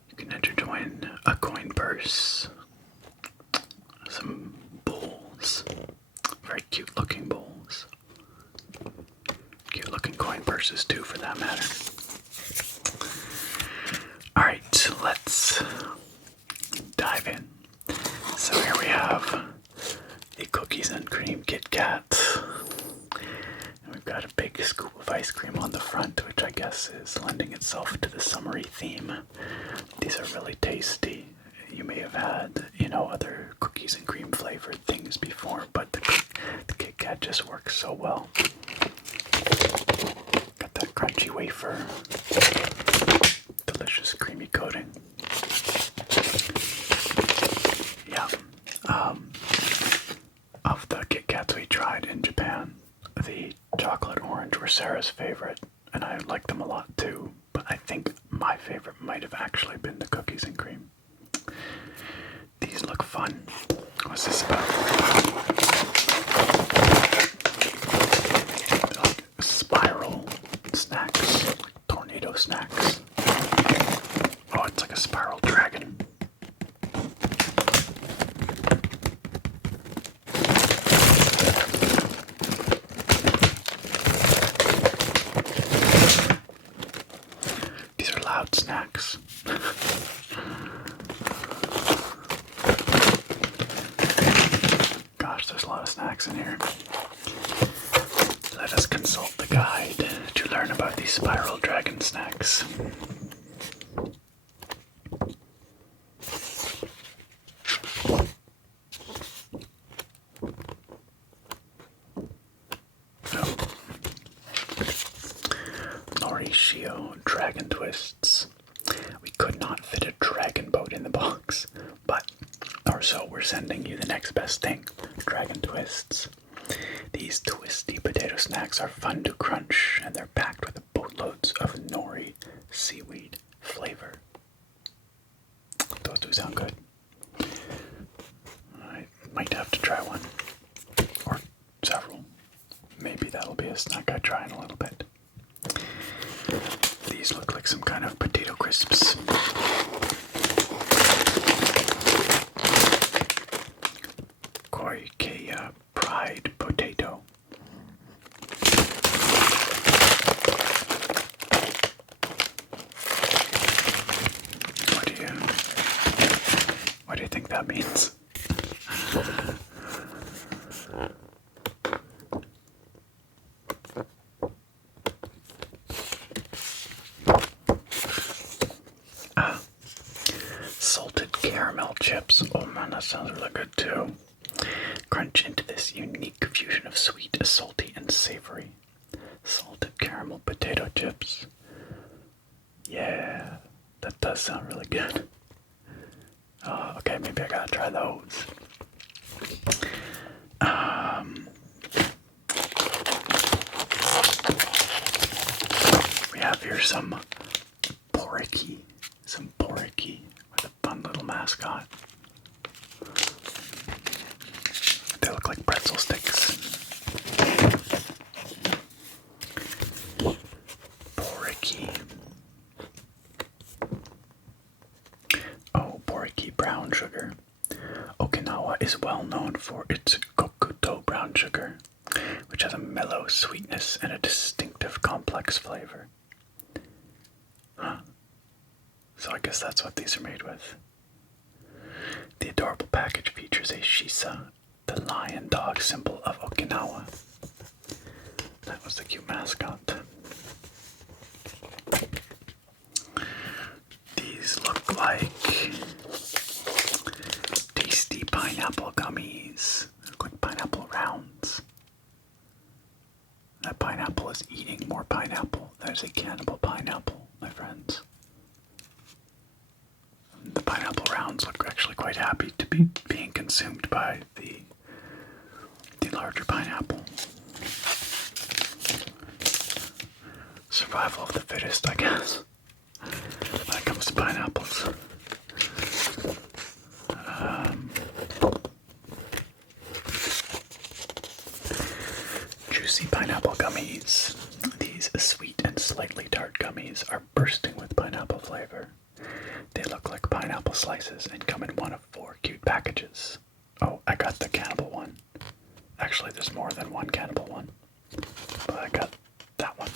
You can enter join a coin purse, some bowls, very cute looking bowls, cute looking coin purses too for that matter. Alright, let's dive in. So here we have the cookies and cream Kit Kat. And we've got a big scoop of ice cream on the front, which I guess is lending itself to the summery theme. These are really tasty. You may have had, other cookies and cream flavored things before, but the Kit Kat just works so well. Got that crunchy wafer, delicious creamy coating. Yeah. Of the Kit Kats we tried in Japan, the chocolate orange were Sarah's favorite, and I like them a lot too, but I think my favorite might have actually been the cookies and cream. These look fun. What's this about? They're like spiral snacks, like tornado snacks. Oh, it's like a spiral dragon. These are loud snacks. Gosh, there's a lot of snacks in here. Let us consult the guide to learn about these spiral dragon snacks. Norishio Dragon Twists. We could not fit a dragon boat in the box, or so we're sending you the next best thing, Dragon Twists. These twisty potato snacks are fun to crunch, and they're packed with boatloads of nori seaweed flavor. Those do sound good. I might have to try one, or several. Maybe that'll be a snack I try in a little bit. These look like some kind of potato crisps. Koikea Pride Potato. that means. Salted caramel chips. Oh man, that sounds really good too. Crunch into this unique fusion of sweet, salty, and savory. Salted caramel potato chips. Yeah, that does sound really good. Okay, maybe I gotta try those. We have here some porky, with a fun little mascot. They look like pretzel sticks. Porky. Oh, porky brown sugar. Okinawa is well known for its kokuto brown sugar, which has a mellow sweetness and a distinctive complex flavor. Huh. So I guess that's what these are made with. The adorable package features a shisa, the lion dog symbol of Okinawa. That was the cute mascot. These look like tasty pineapple gummies. They look like pineapple rounds. That pineapple is eating more pineapple. There's a cannibal pineapple, my friends. The pineapple rounds look actually quite happy to be being consumed by the larger pineapple. Survival of the fittest, I guess, when it comes to pineapples. Juicy pineapple gummies. These sweet and slightly tart gummies are bursting with pineapple flavor. They look like pineapple slices and come in one of 4 cute packages. Oh, I got the cannibal one. Actually, there's more than one cannibal one, but I got that one.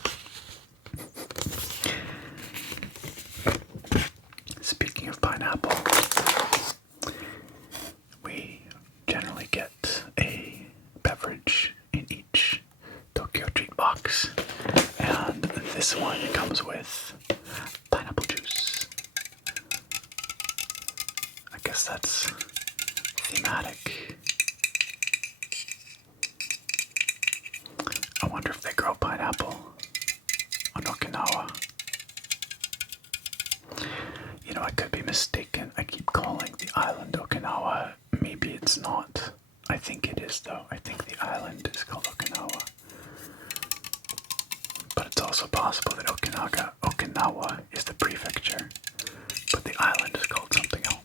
Speaking of pineapple, we generally get a beverage in each TokyoTreat box, and this one comes with pineapple juice. I guess that's thematic. I wonder if they grow pineapple on Okinawa. You know, I could be mistaken. I keep calling the island Okinawa. Maybe it's not. I think it is, though. I think the island is called Okinawa. But it's also possible that Okinawa is the prefecture, but the island is called something else.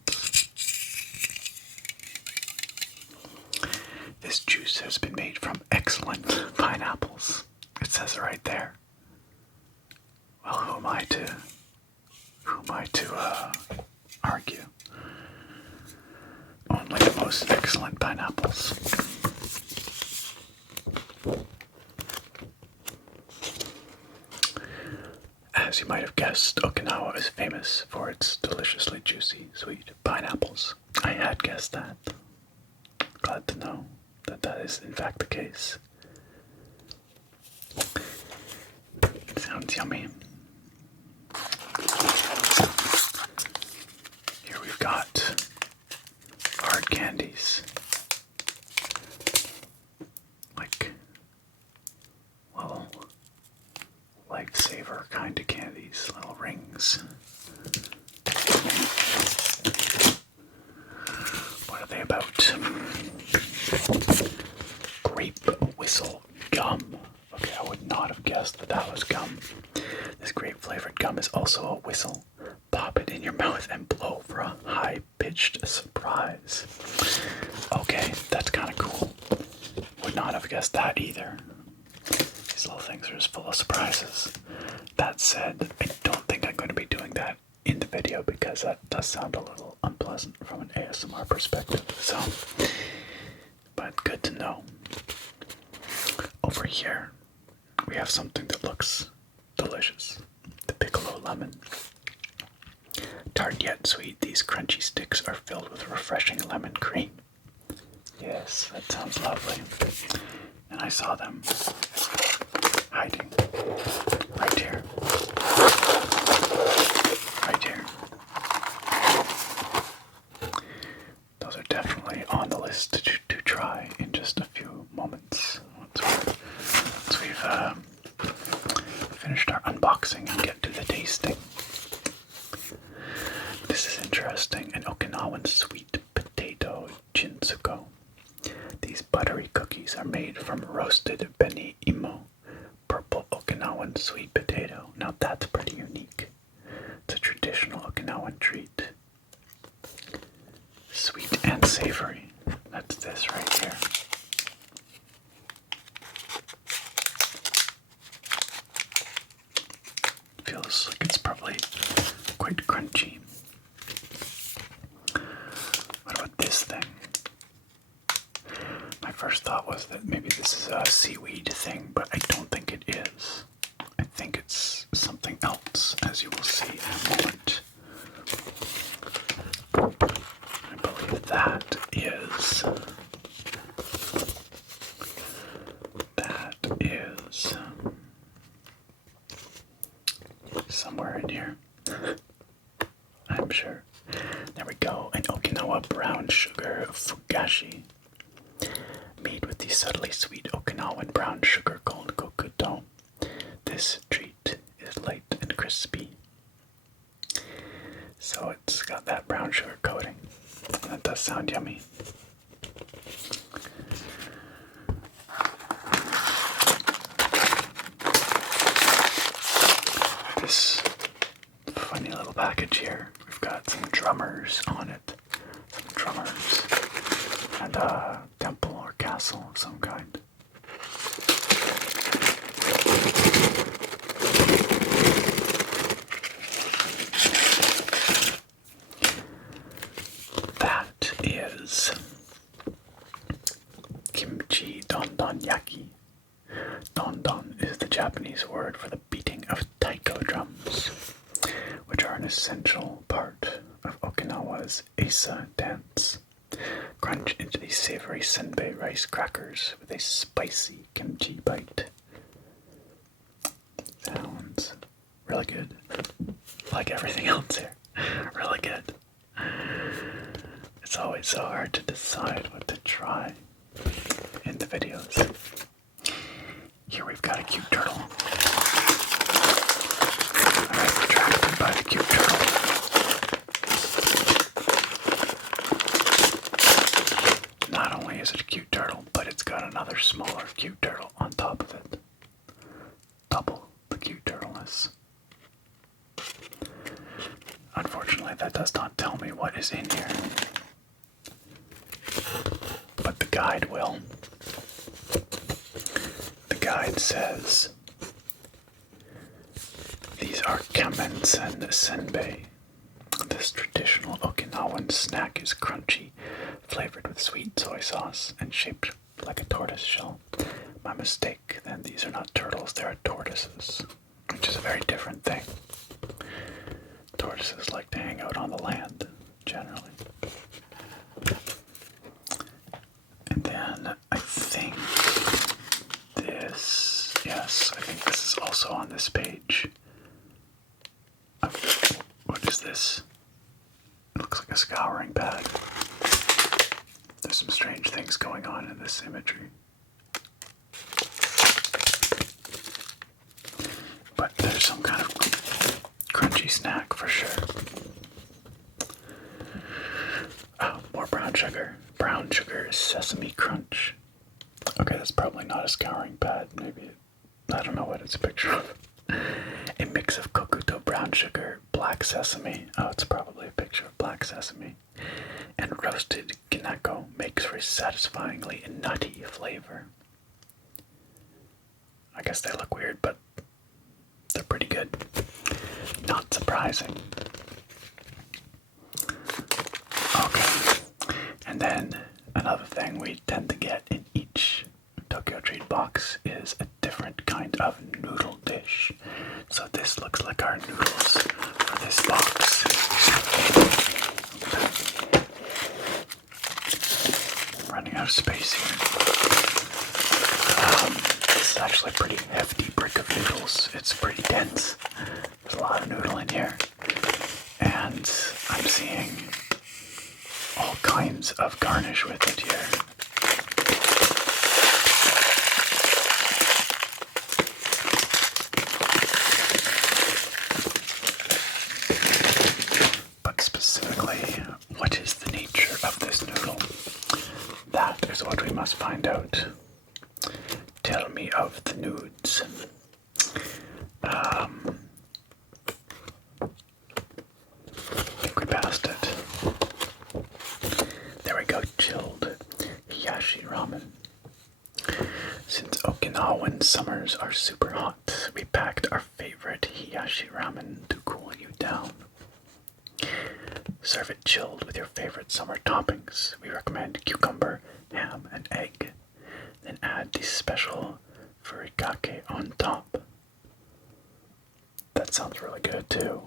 This juice has been made from excellent pineapples. It says it right there. Well, who am I to argue? Only the most excellent pineapples. As you might have guessed, Okinawa is famous for its deliciously juicy, sweet pineapples. I had guessed that. Glad to know that that is in fact the case. Sounds yummy. Here we've got hard candies. Like little lightsaber kind of candies, little rings. What are they about? Grape whistle gum. Okay, I would not have guessed that that was gum. This grape flavored gum is also a whistle. Pop it in your mouth and blow for a high-pitched surprise. Okay, that's kind of cool. Would not have guessed that either. These little things are just full of surprises. That said, I don't think I'm going to be doing that in the video because that does sound a little unpleasant from an ASMR perspective. So, but good to know. Over here, we have something that looks delicious. The piccolo lemon. tart yet sweet. These crunchy sticks are filled with refreshing lemon cream. Yes, that sounds lovely. And I saw them hiding right here. Right here. Those are definitely on the list to try in just a few moments. Once we've finished our unboxing and get to the tasting. This is interesting. An Okinawan sweet potato chinsuko. These buttery cookies are made from roasted beni imo, purple Okinawan sweet potato. Now that's pretty unique. It's a traditional Okinawan treat. Sweet and savory. That's this right here. Feels like it's probably quite crunchy. What about this thing? My first thought was that maybe this is a seaweed thing, but I don't think it is. I think it's something else, as you will see in a moment. I believe that is somewhere in here. I'm sure. There we go. An Okinawa brown sugar fugashi. Made with the subtly sweet Okinawan brown sugar called kokuto. This treat is light and crispy. So it's got that brown sugar coating. That does sound yummy. This funny little package here. We've got some drummers on it. Some drummers. And a temple or castle of some kind. That is kimchi dondonyaki. Dondon is the Japanese word for the beating of taiko drums, which are an essential part of Okinawa's Asa dance. Crunch into these savory senbei rice crackers with a spicy kimchi bite. Sounds really good. Like everything else here. Really good. It's always so hard to decide what to try in the videos. Here we've got a cute turtle. I'm attracted by the cute turtle. Not only is it a cute turtle, but it's got another smaller cute turtle on top of it. Double the cute turtleness. Unfortunately, that does not tell me what is in here. But the guide will. The guide says, these are kamensen senbei. This traditional Okinawan snack is crunchy, flavored with sweet soy sauce, and shaped like a tortoise shell. My mistake, then these are not turtles, they are tortoises, which is a very different thing. Tortoises like to hang out on the land, generally. And then I think this, yes, I think this is also on this page. What is this? It looks like a scouring pad. There's some strange things going on in this imagery. But there's some kind of crunchy snack for sure. Oh, more brown sugar. Brown sugar sesame crunch. Okay, that's probably not a scouring pad. Maybe, I don't know what it's a picture of. A mix of kokuto brown sugar, black sesame. Oh, it's probably a picture of black sesame. And roasted kinako makes for a satisfyingly nutty flavor. I guess they look weird, but they're pretty good. Not surprising. Okay. And then another thing we tend to get in each Tokyo Treat box is a different kind of noodle dish. So this looks like our noodles for this box. of space here. This is actually a pretty hefty brick of noodles. It's pretty dense. There's a lot of noodle in here. And I'm seeing all kinds of garnish with it here. But specifically, what is the nature of this noodle? That is what we must find out. Tell me of the nudes. I think we passed it. There we go, chilled hiyashi ramen. Since Okinawan summers are super hot, we packed our favorite hiyashi ramen to cool you down. Serve it chilled with your favorite summer toppings. We recommend cucumber, ham, and egg. Then add the special furikake on top. That sounds really good too.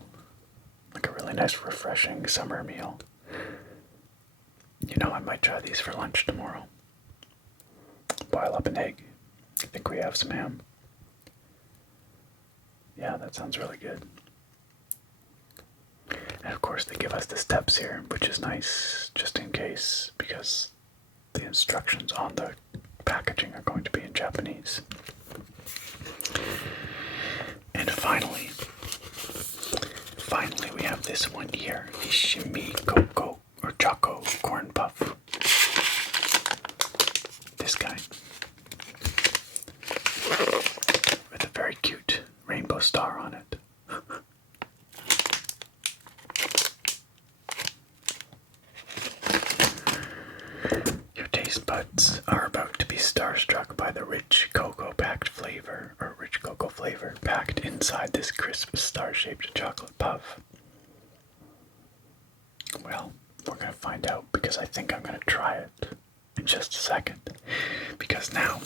Like a really nice, refreshing summer meal. You know, I might try these for lunch tomorrow. Boil up an egg. I think we have some ham. Yeah, that sounds really good. And of course they give us the steps here, which is nice, just in case, because the instructions on the packaging are going to be in Japanese. And finally we have this one here, the Shimi Coco or Choco Corn Puff. This guy. With a very cute rainbow star on it. Your taste buds are about to be starstruck by the rich cocoa flavor packed inside this crisp star-shaped chocolate puff. Well, we're going to find out because I think I'm going to try it in just a second. Because now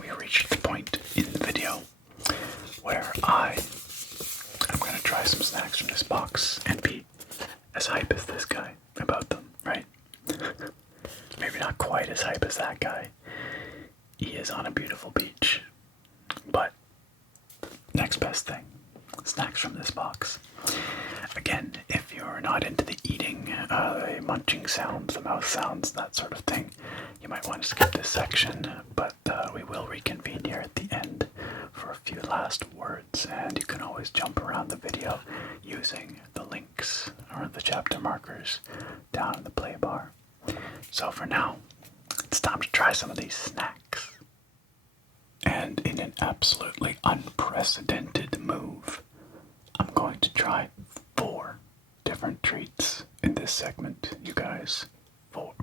we reached the point in the video where I'm going to try some snacks from this box and be as hype as this guy about them, right? Maybe not quite as hype as that guy. He is on a beautiful beach. But next best thing, snacks from this box. Again, if you're not into the eating, the munching sounds, the mouth sounds, that sort of thing, you might want to skip this section, but we will reconvene here at the end for a few last words, and you can always jump around the video using the links or the chapter markers down in the play bar. So for now, it's time to try some of these snacks. And in an absolutely unprecedented move, I'm going to try 4 different treats in this segment, you guys. Four.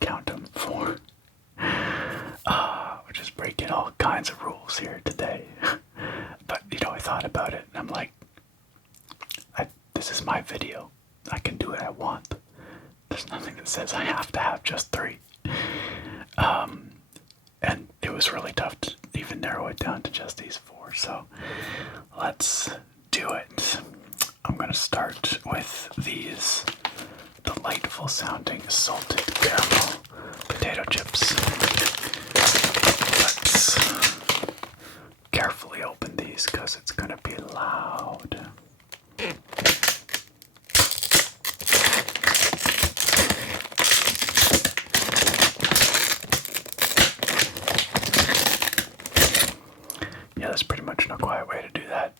Count them, 4. We're just breaking all kinds of rules here today. But, I thought about it, and I'm like, this is my video. I can do what I want. There's nothing that says I have to have just 3. And it was really tough to even narrow it down to just these 4, so let's do it. I'm going to start with these delightful sounding salted caramel potato chips. Let's carefully open these because it's going to be loud. Yeah, that's pretty much no quiet way to do that.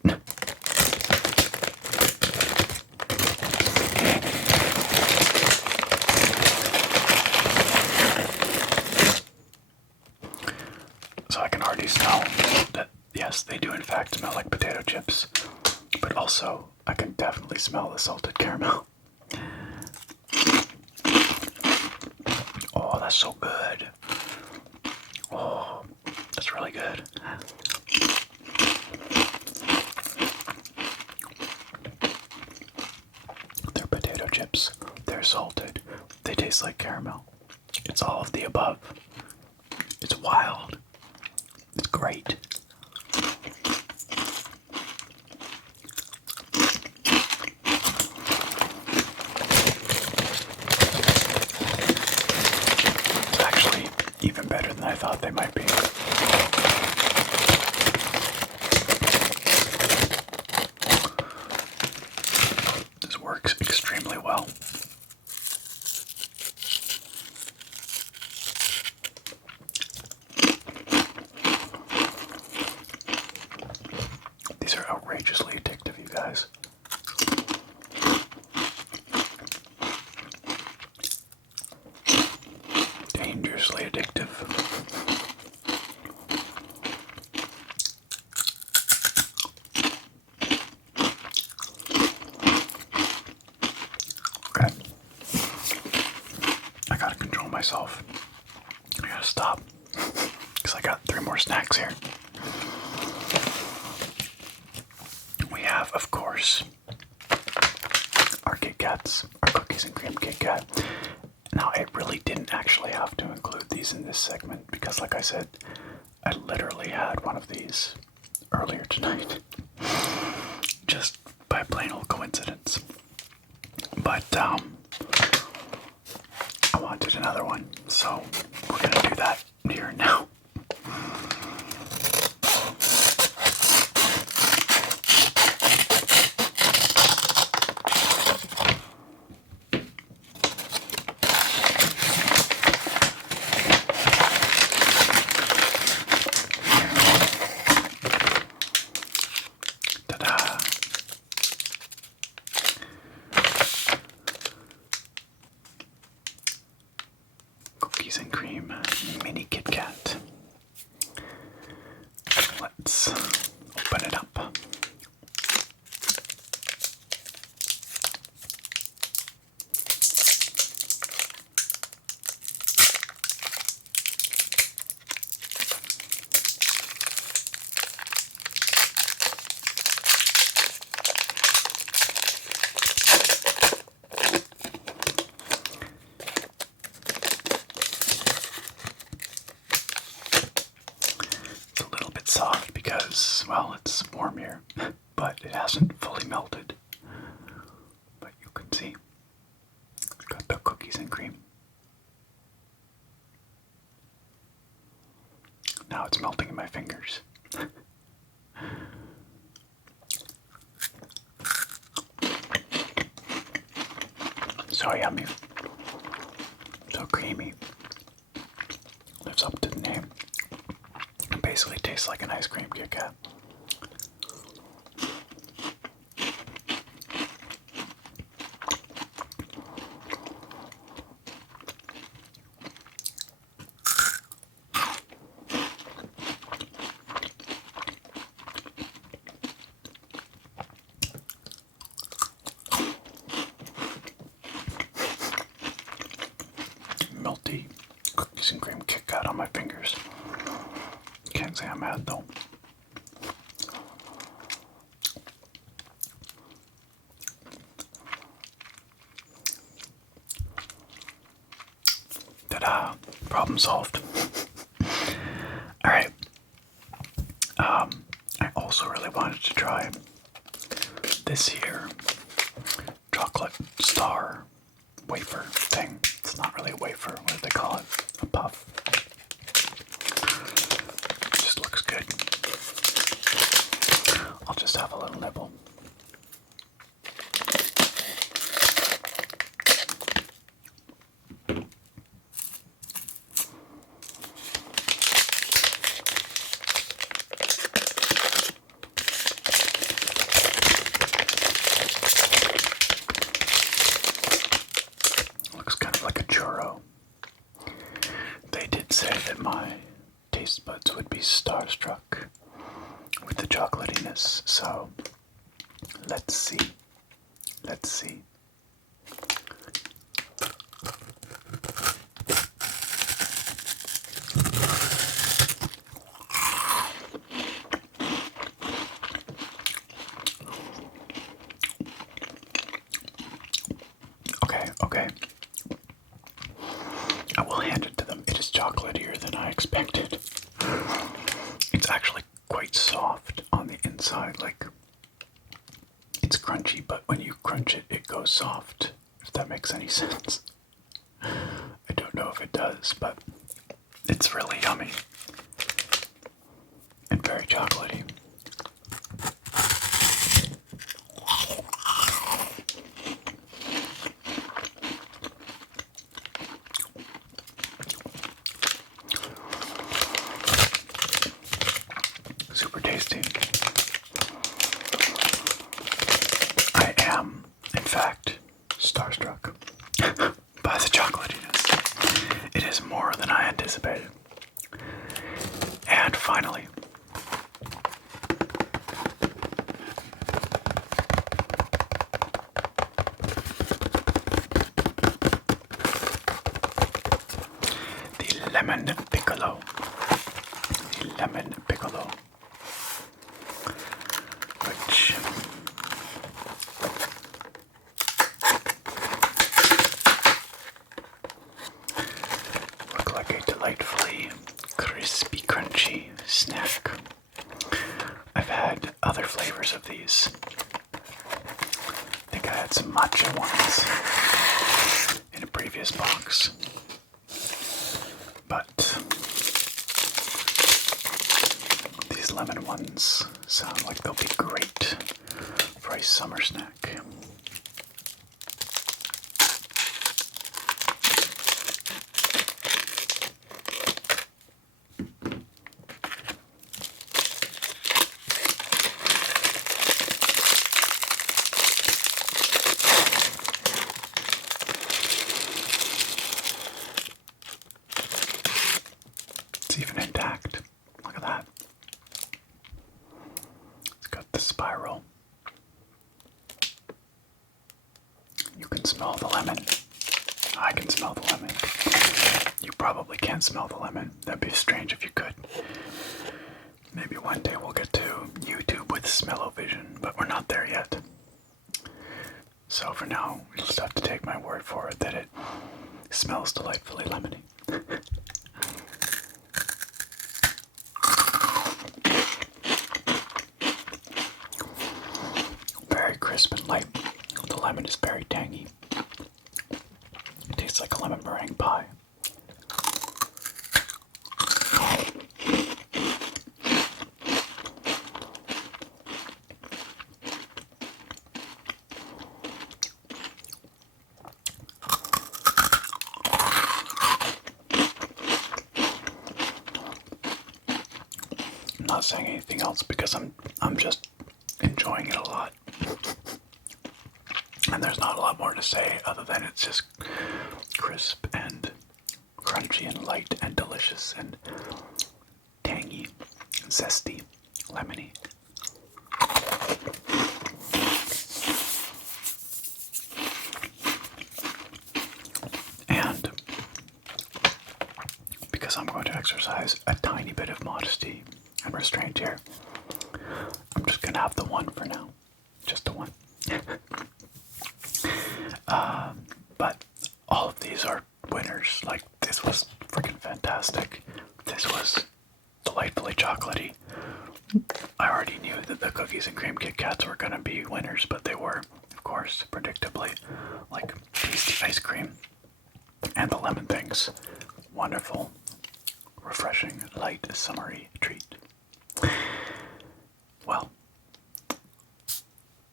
So I can already smell that, yes, they do in fact smell like potato chips, but also I can definitely smell the salted caramel. Oh, that's so good. Oh, that's really good. They're potato chips. They're salted. They taste like caramel. It's all of the above. It's wild. It's great. thought they might be. This works extremely well. These are outrageously addictive, you guys. Dangerously addictive. Okay. I gotta control myself. I gotta stop. Because I got 3 more snacks here. We have, of course, our Kit Kats, our cookies and cream Kit Kat. Now, I really didn't actually have to include these in this segment because, like I said, I literally had one of these earlier tonight. Just by plain old coincidence. But, I wanted another one, so we're gonna do that here now. Ta-da! Cookies and cream mini Kit Kat. Let's open it up. It's a little bit soft because, well, it's warm here, but it hasn't fully melted. But you can see, it's got the cookies and cream. Now it's melting in my fingers. So yummy. So creamy. Lives up to the name. It basically tastes like an ice cream Kit Kat. Melty cookies and cream Kit Kat on my fingers. Can't say I'm mad though. Ta-da! Problem solved. Alright. I also really wanted to try this here chocolate star wafer thing. It's not really a wafer. What do they call it? A puff. Just looks good. I'll just have a little nibble. Looks kind of like a churro. They did say that my taste buds would be starstruck with the chocolatiness, so let's see. Let's see. Okay. I will hand it to them. It is chocolatier than I expected. It's actually quite soft on the inside. Like, it's crunchy, but when you crunch it, it goes soft. If that makes any sense. I don't know if it does, but It's really yummy and very chocolatey. Super tasty. I am, in fact, starstruck by the chocolatiness. It is more than I anticipated. And finally, the lemon piccolo. The lemon piccolo. Which look like a delightfully crispy, crunchy snack. I've had other flavors of these. I think I had some matcha ones in a previous box. But these lemon ones sound like they'll be great for a summer snack. It's even intact. Look at that. It's got the spiral. You can smell the lemon. I can smell the lemon. You probably can't smell the lemon. That'd be strange if you could. Maybe one day we'll get to YouTube with smell-o-vision, but we're not there yet. So for now, you'll just have to take my word for it that it smells delightfully lemony. Very crisp and light. The lemon is very tangy. It tastes like a lemon meringue pie. I'm not saying anything else because I'm just enjoying it a lot. And there's not a lot more to say other than it's just crisp and crunchy and light and delicious and tangy, zesty, lemony. And because I'm going to exercise a tiny bit of modesty and restraint here, I'm just going to have the one for now. Just the one. But all of these are winners. Like, this was freaking fantastic. This was delightfully chocolatey. I already knew that the cookies and cream Kit Kats were going to be winners, but they were, of course, predictably, like tasty ice cream. And the lemon things. Wonderful, refreshing, light, summery treat. Well,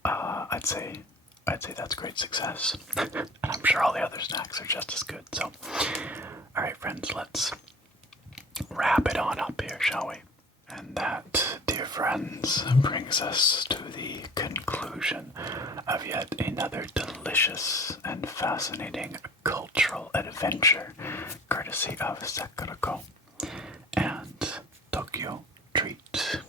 I'd say that's great success. And I'm sure all the other snacks are just as good. So, alright friends, let's wrap it on up here, shall we? And that, dear friends, brings us to the conclusion of yet another delicious and fascinating cultural adventure, courtesy of Sakuraco and TokyoTreat,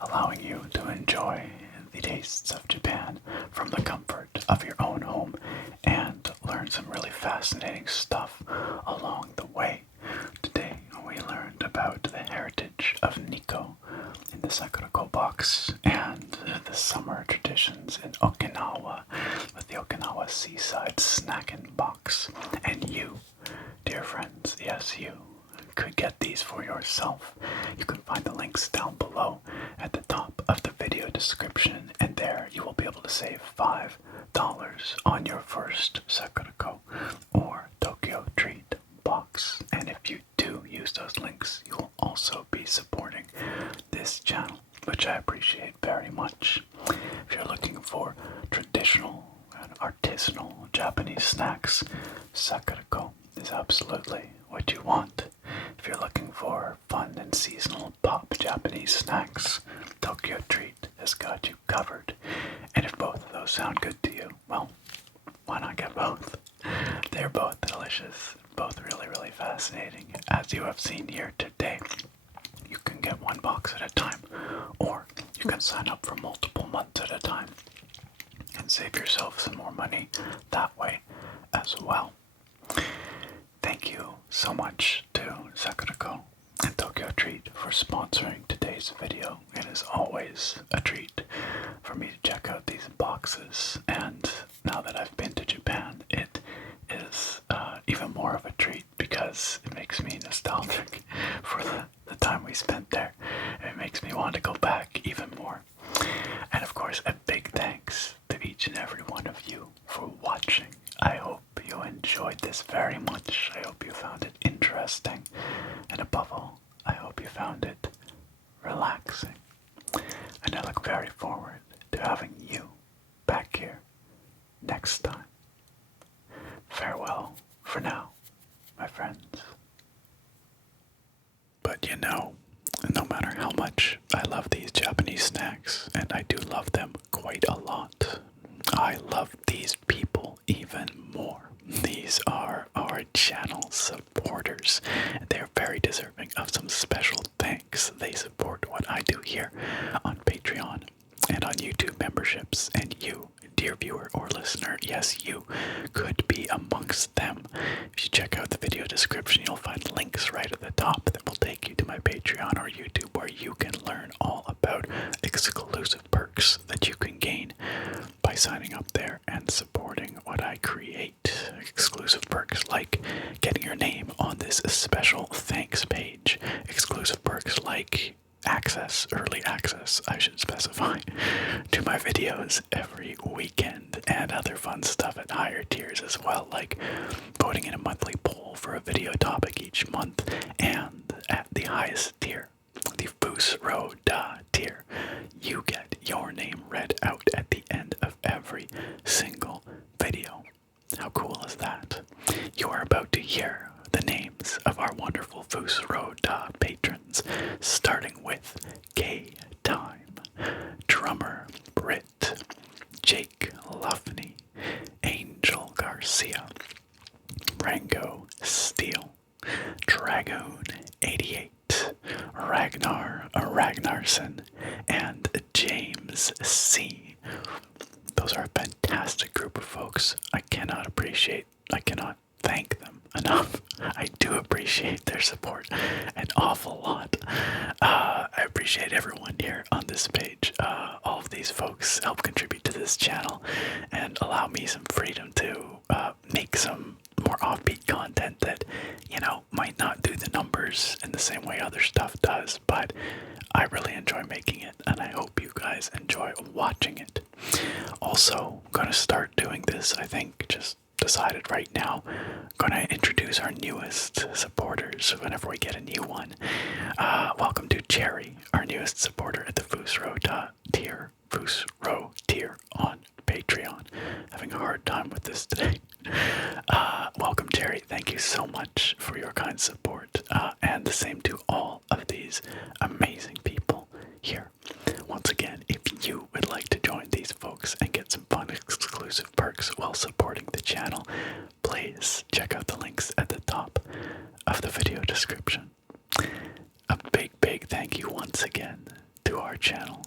allowing you to enjoy the tastes of Japan from the comfort of your own home and learn some really fascinating stuff along the way. Today we learned about the heritage of Nikko in the Sakuraco box and the summer traditions in Okinawa with the Okinawa Seaside Snackin box. And you, dear friends, yes you, could get these for yourself. You can find the links down below at the top of the video description, and there you will be able to save $5 on your first Sakuraco or TokyoTreat box. And if you do use use those links, you will also be supporting this channel, which I appreciate very much. If you're looking for traditional and artisanal Japanese snacks, Sakuraco is absolutely what you want. If you're looking for fun and seasonal pop Japanese snacks, TokyoTreat has got you covered. And if both of those sound good to you, well, why not get both? They're both delicious, both really, really fascinating. As you have seen here today, you can get one box at a time, or you can sign up for multiple months at a time and save yourself some more money that way as well. Thank you so much to Sakuraco and TokyoTreat for sponsoring today's video. It is always a treat for me to check out these boxes, and now that I've been to Japan, it is even more of a treat because it makes me nostalgic for the time we spent there. It makes me want to go back even more. And of course, a big thanks to each and every one of you for watching. I hope you enjoyed this very much. I hope you found it interesting. And above all, I hope you found it relaxing. And I look very forward to having you back here next time. Farewell for now, my friends. But you know, no matter how much I love these Japanese snacks, and I do love them quite a lot, I love these people even more. These are our channel supporters. They're very deserving of some special thanks. They support what I do here on Patreon and on YouTube memberships, and you, dear viewer or listener, yes, you could be amongst them. If you check out the video description, you'll find links right at the top that will take you to my Patreon or YouTube, where you can learn all about exclusive perks that you can gain by signing up there and supporting what I create. Exclusive perks like getting your name on this special thanks page. Exclusive perks like early access, I should specify, to my videos every weekend, and other fun stuff at higher tiers as well, like voting in a monthly poll for a video topic each month, and at the highest tier, the Furoshiki tier, you get your name read out at the end of every single video. How cool is that? You are about to hear the names of our wonderful Furoshiki patrons, starting with K-Time, Drummer Britt, Jake Luffney, Angel Garcia, Rango Steele, Dragoon 88, Ragnar Ragnarsson, and James C. Those are a fantastic group of folks. I cannot thank them enough. I do appreciate their support an awful lot. I appreciate everyone here on this page. All of these folks help contribute to this channel and allow me some freedom to make some more offbeat content that, might not do the numbers in the same way other stuff does, but I really enjoy making it, and I hope you guys enjoy watching it. Also, I'm gonna start doing this, I think, just decided right now. Gonna introduce our newest supporters whenever we get a new one. Welcome to Cherry, our newest supporter at the Furoshiki tier on Patreon. Having a hard time with this today. Welcome, Cherry. Thank you so much for your kind support, and the same to all of these amazing people here. Once again, if you would like to join these folks and get some fun exclusive perks while supporting the channel, please check out the links at the top of the video description. A big thank you once again to our channel